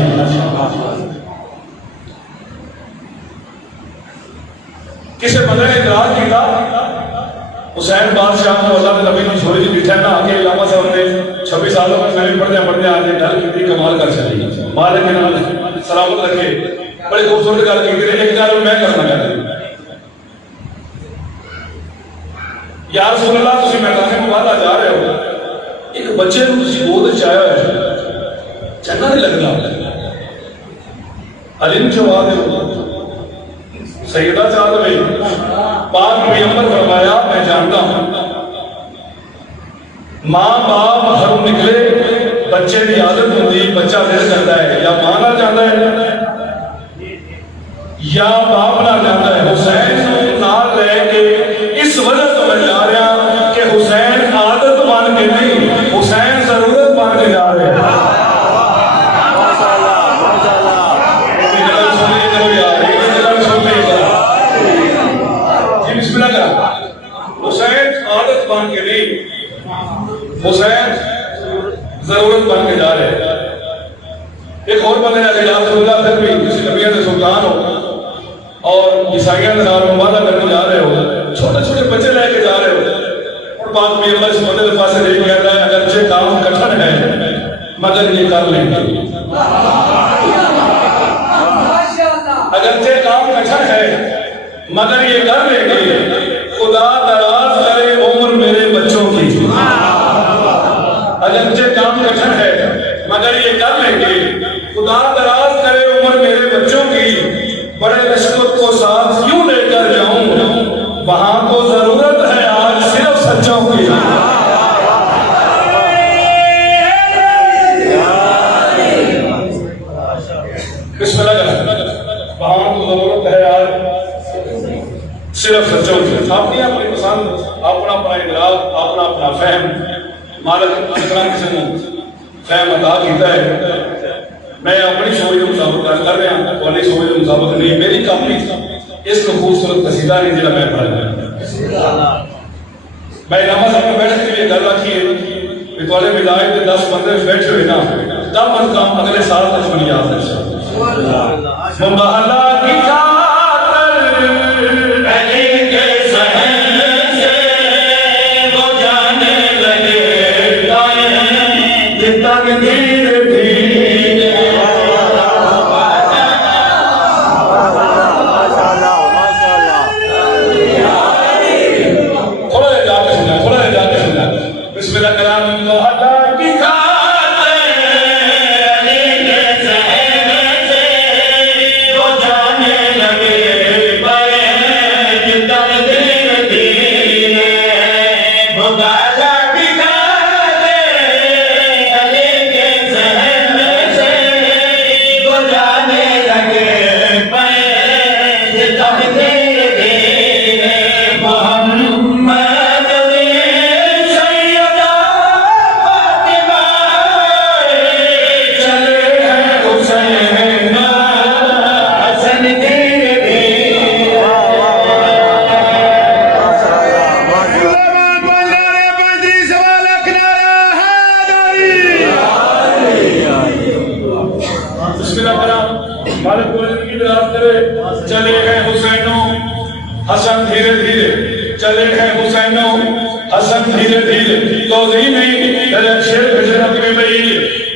किसी बंदे ने इतराज किया हुसैन बादशाह को अल्लाह के नबी की छोरी दी बिठा ना आके इलामा साहब ने 26 सालों में मैंने पढ़ते आके गल की कमाल कर चली मालिक के नाम सलामत रखे। बड़ी खूबसूरत गल की एक गल मैं करना चाहता यार रसूल अल्लाह तुसीं मैदाने मुबाला जा रहे हो, एक बच्चे को तुसीं गोद च आया है, चंगा नहीं लगता? अली ने जवाब दिया सैयदा चाहत भाई पाक पैगंबर फरमाया मैं जानता हूं मां बाप घरों निकले बच्चे की आदत होती बच्चा दिल करता है या मां ना जाता है या बाप ना जाता है। हुसैन नाल लेके इस वजह तो मैं जा रहा कि हुसैन आदत बन के नहीं, हुसैन जरूरत बन के जा रहे हैं। हुसैन आदत बन के नहीं, हुसैन जरूरत बन के जा रहे हैं। एक और बंदे ने फिर भी किसी नबिया के सुल्तान हो और ईसाइयों के नाल मुबादा करने जा रहे हो, छोटे छोटे बच्चे लेके जा रहे हो और पाक में अल्लाह इस बंदे के पास नहीं कहता है अगरचे काम कठिन है मगर ये कर लेंगे। अगरचे काम कठिन है मगर ये कर लेंगे। खुदा दराज करे उम्र मेरे बच्चों की, अगरचे काम कठिन है मगर ये कर लेंगे। खुदा दराज करे उम्र मेरे बच्चों की, बड़े लश्कर को साथ क्यों लेकर जाऊं, वहां तो जरूरत है आज सिर्फ सच्चों की। बिस्मिल्लाह, वहां तो जरूरत है आज सिर्फ सच्चों की। अपनी अपनी पसंद, अपना अपना इदराक, अपना अपना फहम मालिक किसी ने फहम अदा किया है। मैं अपनी सोच के मुताबिक गल कर रहा, अपनी सोच के मुताबिक नहीं। मेरी कापी इस खूबसूरत कसीदा नहीं जो मैं पढ़ रहा। मैं इलामा साहब में बैठक के लिए गल रखी है कि थोड़े विलायत के 10 बंदे बैठे हुए ना तब मन काम अगले साल तक बनी याद है।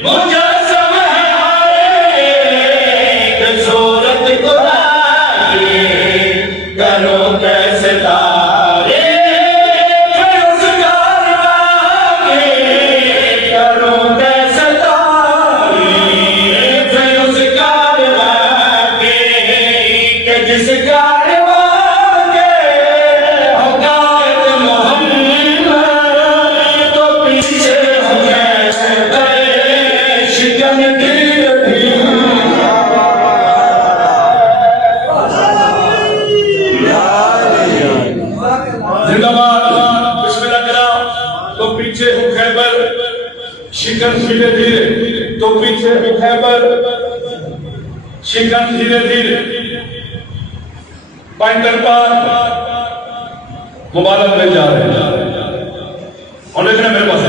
मुजस्सम है एक सूरत खुदा की, करो कैसे तारे फिर उस कारवां के, करो कैसे तारे फिर उस कारवां के, कि जिस कारवां के हकायत मोहम्मद, तो पीछे हो गए शिकन धीरे धीरे। जिंदाबाद बिस्मिल्लाह करा, तो पीछे हो खैबर शिकन धीरे धीरे, तो पीछे हो खैबर शिकन धीरे धीरे। पॉइंटर पर मुबारक ले जा रहे हैं और देखना मेरे पास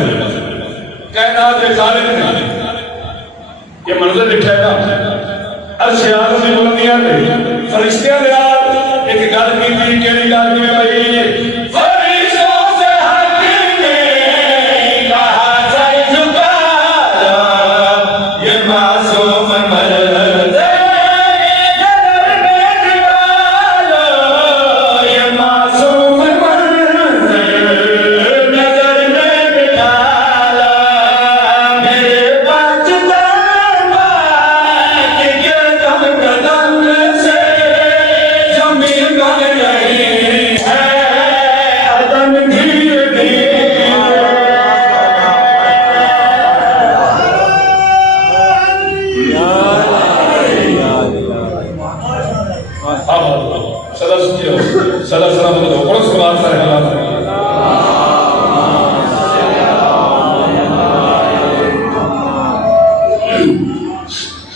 कहना के सारे ये मंजर दिखा है ना, अर्शियार में बुलंदियां थे फरिश्तियां ने यार एक गल की थी, केड़ी गल में भाई फरिश्तों से हक ने कहा सर झुका लो, ये मासूम मर्द नजर में निकालो, ये मासूम मर्द नजर में बिठा लो, मेरे बचपन के कदम कदम से जमीन बन रही है, अदम धीरे धीरे। सदा सुखी हो, सदा सलामत हो, बड़ो सवाल सारे हालात में।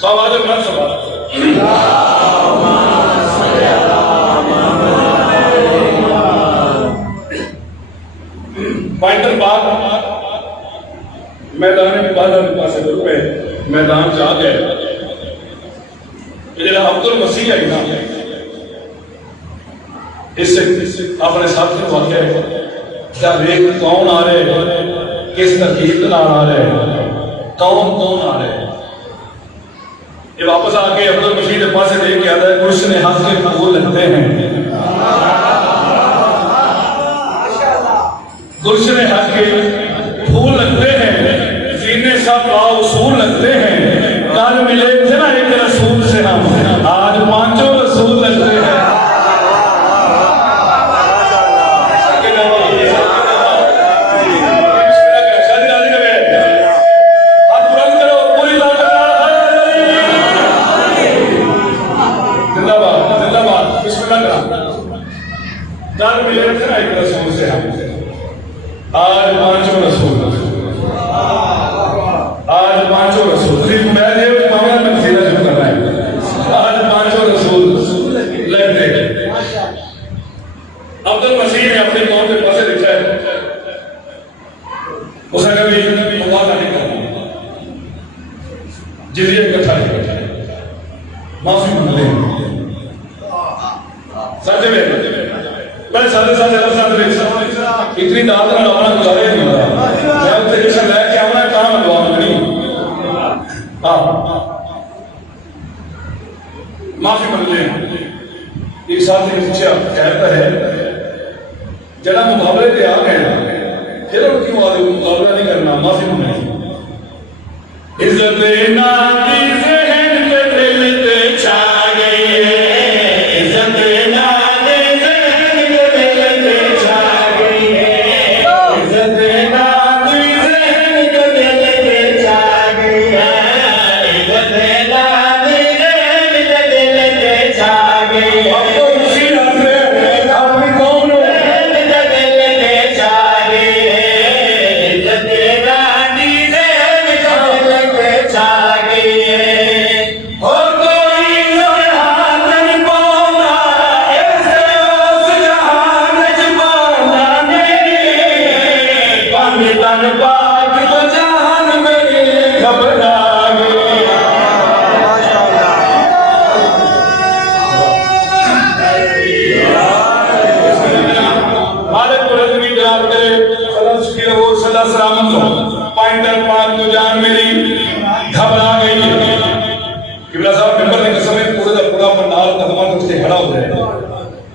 आवाज़ में सवाल पॉइंटर बात मैदान में बाधा के पास रुपए मैदान से आ गए, जरा अब्दुल मसीह है ना, इससे अपने साथी को आके क्या वेख कौन आ रहे, किस तरकीब के नाल आ रहे, कौन कौन आ रहे। ये वापस आके अब्दुल मसीह के पास देख के आता है, कुछ ने हाथ के फूल लगते हैं, गुलशन हक के फूल लगते हैं, सीने सब उसूल लगते हैं। कल मिले थे ना एक रसूल से हम, आज पांचों रसूल लगते हैं। जिंदाबाद जिंदाबाद बिस्मिल्लाह करा। कल मिले थे ना एक रसूल से हम, आज पांचों रसूल, आज पांचों रसूल, सिर्फ मैं ये मामला में सीधा शुरू करना है, आज पांचों रसूल लगते हैं। अब्दुल मसीह ने अपने कौम के पास लिखा है, उसने कभी मुआवजा नहीं करना, जिजिया इकट्ठा नहीं करना, माफी मांग ले सच में मैं सारे सारे इतनी दाद ना अपना गुजारा ही नहीं होता, मैं उत्ते जिस लैके आना कहाँ मैं दुआ मंगनी। हाँ माफी मंग ले। एक साथी ने पूछा, कहता है जरा मुकाबले पे आ गए फिर हम क्यों आगे मुकाबला नहीं करना, माफी मंगनी। इज्जत नाती ज़हन पे दिल पे छा गई है, इज्जत नाती ज़हन पे दिल पे छा गई है, इज्जत नाती ज़हन पे दिल पे छा गई है, इज्जत नाती ज़हन पे दिल पे छा गई है। अब तो उसी रखते हैं आप भी कौन हो, दिल पे छा गई है, इज्जत नाती ज़हन पे दिल पे छा गई है। हो कोई हाथ नहीं पाऊंगा, ऐसे उस जहान च पाऊंगा नहीं, पानी तन पाक तो जान मेरी घबरा गई। मालिक कुदरत भी जनाब करे, सदा सुखी रहो, सदा सलामत हो। पॉइंटर पाक तो जान मेरी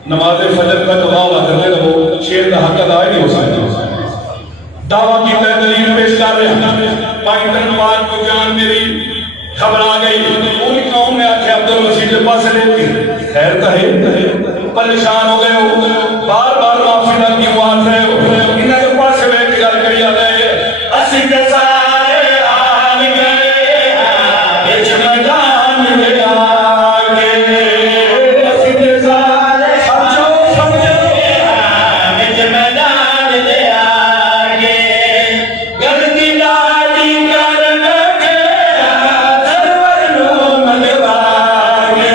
नमाज फजर तक वाह करते रहो, शेर का हक अदा नहीं हो सकता। दावा किया दलील पेश कर रहे पाकिस्तान को जान मेरी खबर आ गई, पूरी कौम ने आखिया अब्दुल मसीह के पास लेके खैर का है, परेशान हो गए हो, बार बार माफी का क्यों मान रहे हो, इन्हें के पास लेके गल करी आ गए असि के सारे हाल गए इस मैदान में आगे, असि के सारे समझो इस मैदान में आगे, गलती लाडी कर बैठे सरवर नो मनवागे,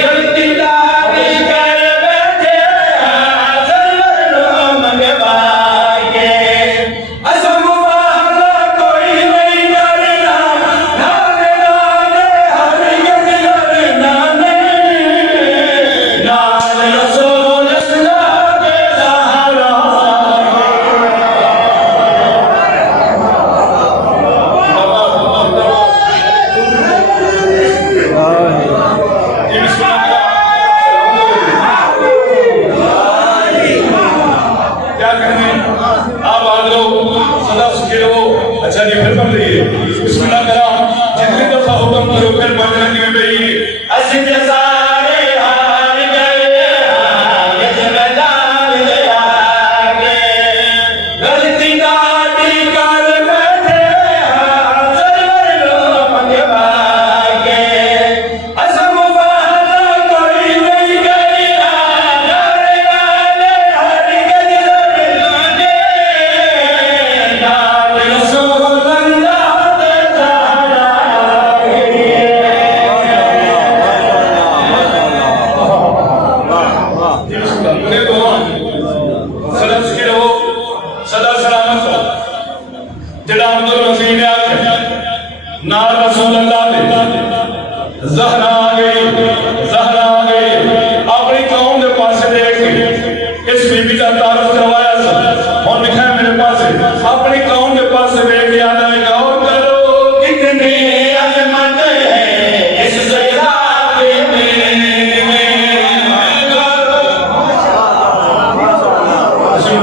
गलती लाडी कर बैठे सरवर नो मनवागे, असम वाला कोई नहीं करना, नाले नाले हर यद करना नहीं, नाल रसूल अल्लाह के सहारा क्या कहने आप आ रहो सदा सुखी रहो। अच्छा जी फिर पढ़ रही है बिस्मिल्लाह करा जितनी दफा हुक्म करो फिर पढ़ने की भाई असि के सारे हाल गए इस मैदान में आगे, गलती दादी कर बैठे सरवर लो मनवागे, असम वाला कोई नहीं करना, नारे नाले हर गज लड़ने, नाल रसूल अल्लाह के सहारा सदा सुखी रहो, सदा सलामत रहो। जिला अब्दुल मसीह ने आके नाल रसूल अल्लाह ने ज़हरा आ गई अपनी कौम के पास देख के इस बीबी का तारुफ करवाया था और लिखा है मेरे पास अपनी कौम के पास देख के याद आएगा और करो कितनी अजमत है इस ज़हरा में,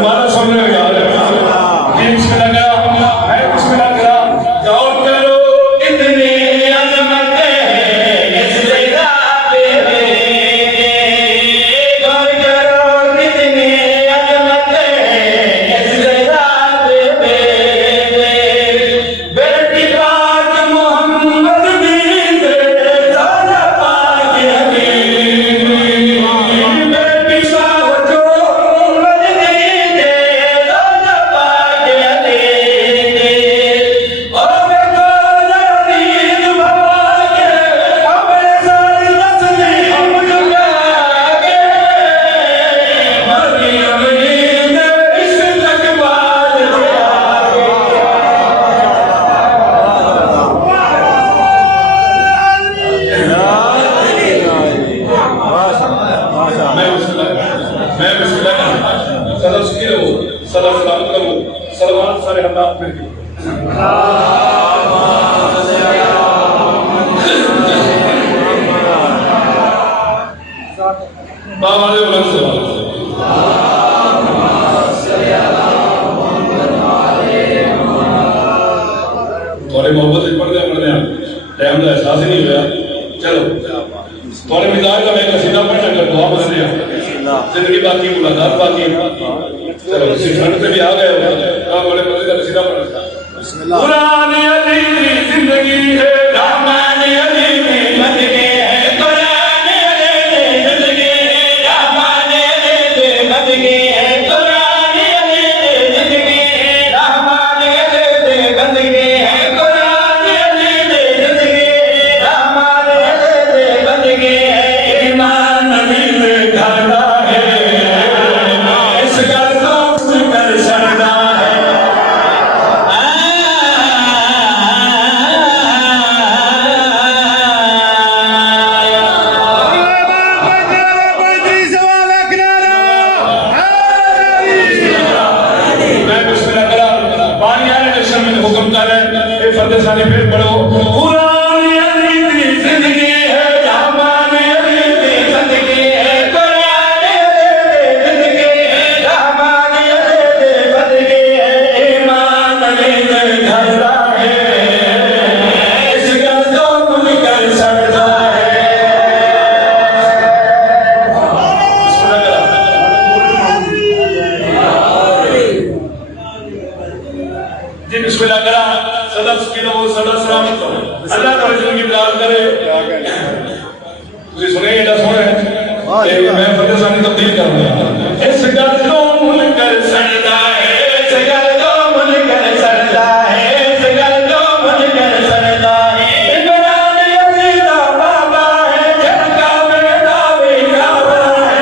माना सुन रहे हो यार बिस्मिल्लाह करा मैं बिस्मिल्लाह करा गौर करो इतनी अजमत है इस ज़हरा में, गौर करो कितनी अजमत है इस ज़हरा में, बेटी पाक मोहम्मद भी तेरे ज़ारा पाक हबीब, बेटी पाक जो मैं बिस्मिल्लाह करूं सदा सुखी रहो, सदा सलामत रहो, सलमान सारे हाथ में बाबा ने बुलंद से थोड़े मोहब्बत पढ़ने टाइम का एहसास ही नहीं हुआ। चलो थोड़े मिजाज का मैं कसीदा पढ़ना कर दुआ बन रहा जिंदगी बाकी मुलाकात बाकी। चलो किसी ठंड से भी आ गए हो आप बड़े मजे का कसीदा पढ़ना। कुरान अली जिंदगी है रहमान अली जिंदगी है, कुरान अली जिंदगी है रहमान अली जिंदगी है, कुरान अली जिंदगी है रहमान अली जिंदगी है, कुरान अली जिंदगी है रहमान अली जिंदगी है, ईमान नबी से घाटा इस घर को कर सकता है। हुक्म कर रहे फतेह सानी फिर पढ़ो। कुरान अली दी जिंदगी है रहमान अली दी जिंदगी है, कुरान करा सदा सुखी रहो सदा सलामत रहो अल्लाह तुम्हारी जिंदगी दराज करे तुझे सुने एडा सुने मैं फतेह साहब ने तब्दील कर दिया इस गल को मुनकर सड़दा है इस गल को मुनकर सड़दा है इस गल को मुनकर सड़दा है इमरान यजीदा बाबा है झटका मेरा भी काबा है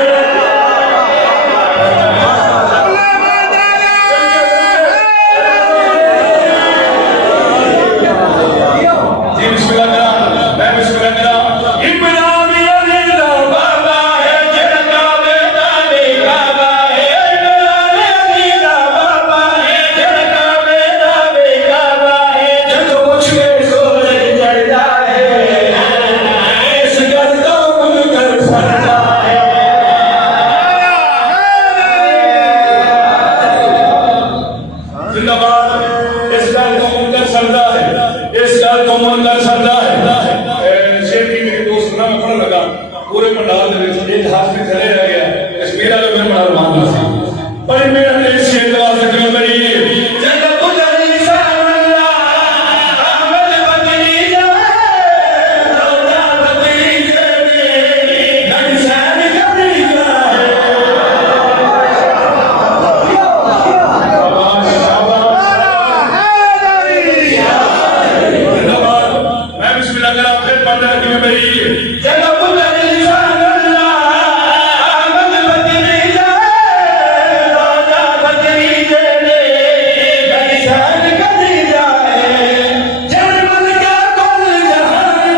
जी बिस्मिल्लाह करा मैं बिस्मिल्लाह करा इमरान यजीदा बाबा है झटका मेरा भी काबा है इमरान यजीदा बाबा है झटका मेरा भी काबा है जब मुझ पे सूरज चढ़ता है इस गल को मुनकर सड़दा है जिंदाबाद इस गल को मुनकर सड़दा है इस गल को मुनकर सड़दा है शेर की मेरी दोस्त ना मैं पढ़ लगा पूरे पंडाल दे विच एक हाथ में खड़े रह गया कश्मीर वाले मेरे पंडाल मानना सी पर मेरा दिल शेर दवा सकते मेरी जग गुजरी सावल्ला अहमद बदली जाए रोजा बदली जाए नक्शान कभी जाए मैं बिस्मिल्लाह करा फिर पढ़ना कि मेरी जग गुजरी सावल्ला अहमद बदली जाए रोजा बदली जाए नक्शान कभी जाए जन्मत का कुल जहान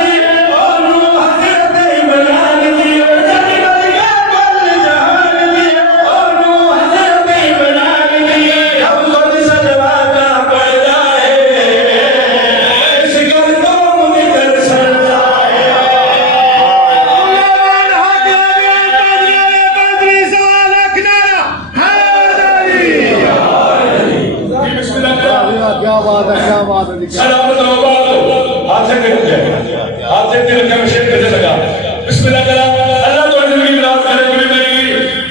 और हजरत इमरान जी जन्मत का कुल जहान और हजरत इमरान जी हम खुद सलवा का पर्दा है इस गल को मुनकर सड़दा है जी बिस्मिल्लाह करा क्या बात है क्या बात है सलामत रहो बात हो हाथ से गिर गया हाथ से गिर गया शेर करने लगा बिस्मिल्लाह करा अल्लाह तो जिंदगी दराज करे मेरी मेरी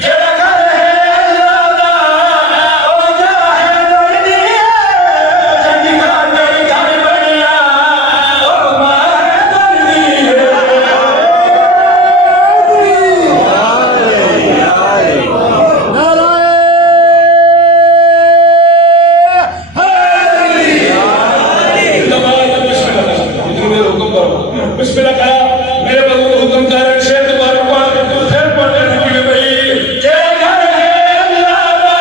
जेड़ा घर है अल्लाह दा ओ जा है दर्दी जंगी का तेरी घर बढ़िया ओ मां है दर्दी बिस्मिल्लाह करा मेरे बगल हुक्म कर शेर दोबारा पढ़ फिर पढ़ने की भाई तेरा घर है अल्लाह दा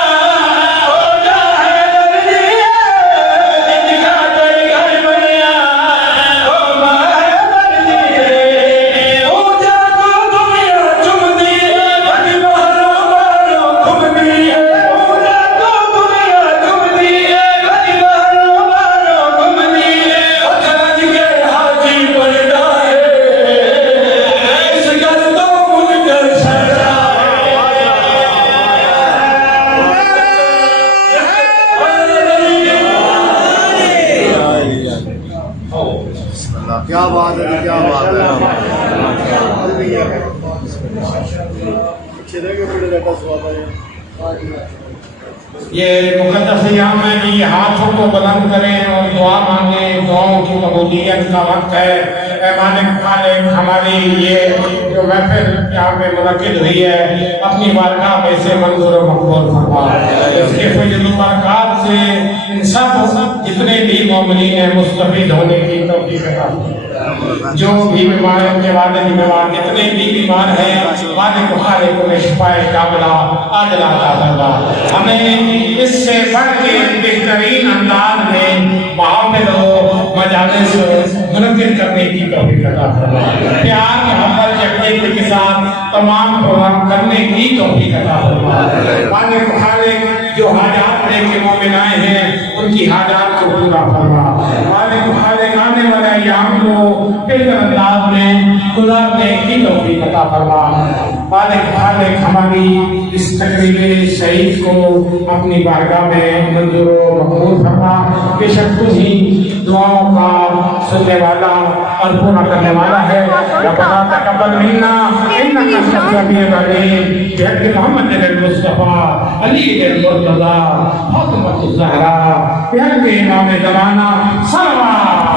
हो जा है दर्दी जिंदगा तेरी घर बढ़िया ओ मां है दर्दी ओ जा को दुनिया चुमदी बड़ी बहरों बारों घूमदी ओ जा को दुनिया चुमदी बड़ी बहरों बारों घूमदी ओ खराज के हाजी पड़दा है इस गल को मुनकर सड़दा क्या बात है क्या बात है पीछे रह गए बड़े बेटा स्वाद है ये मुकद्दस अय्याम है कि हाथों को बुलंद करें और दुआ मांगे दुआओं की कबूलियत का वक्त है मालिक मालिक हमारी ये जो महफिल यहाँ पे मुनक्किद हुई है अपनी बारगाह में से मंजूर और मकबूल फरमा इसके फजल बरकत से इन सब जितने भी मोमिनीन हैं मुस्तफीद होने की तौफीक अता फरमा जो भी बीमार है उनके वाले बीमार जितने भी बीमार हैं मालिक खालिक उन्हें शिफाए कामिला आजिला अता फरमा हमें इससे बढ़ के बेहतरीन अंदाज में माहौल हो मजालिस मुनक्किद करने की तौफीक अता फरमा प्यार मोहब्बत यकीन के साथ तमाम प्रोग्राम करने की तौफीक अता फरमा मालिक खालिक जो हाजात लेके मोमिन आए हैं उनकी हाजात को पूरा फरमा मालिक खालिक आने वाले अय्याम को बेहतर अंदाज में गुजारने की तौफीक अता फरमा मालिक खालिक हमारी इस तकरीबे शहीद को अपनी बारगाह में मंजूर व मकबूल फरमा बेशक तू ही दुआओं का सुनने वाला और पूरा करने वाला है रब्बना तक़ब्बल मिन्ना मोहम्मद मुस्तफा अली मुर्तजा फातिमा ज़हरा प्यारे इमाम ज़माना सल्लल्लाहु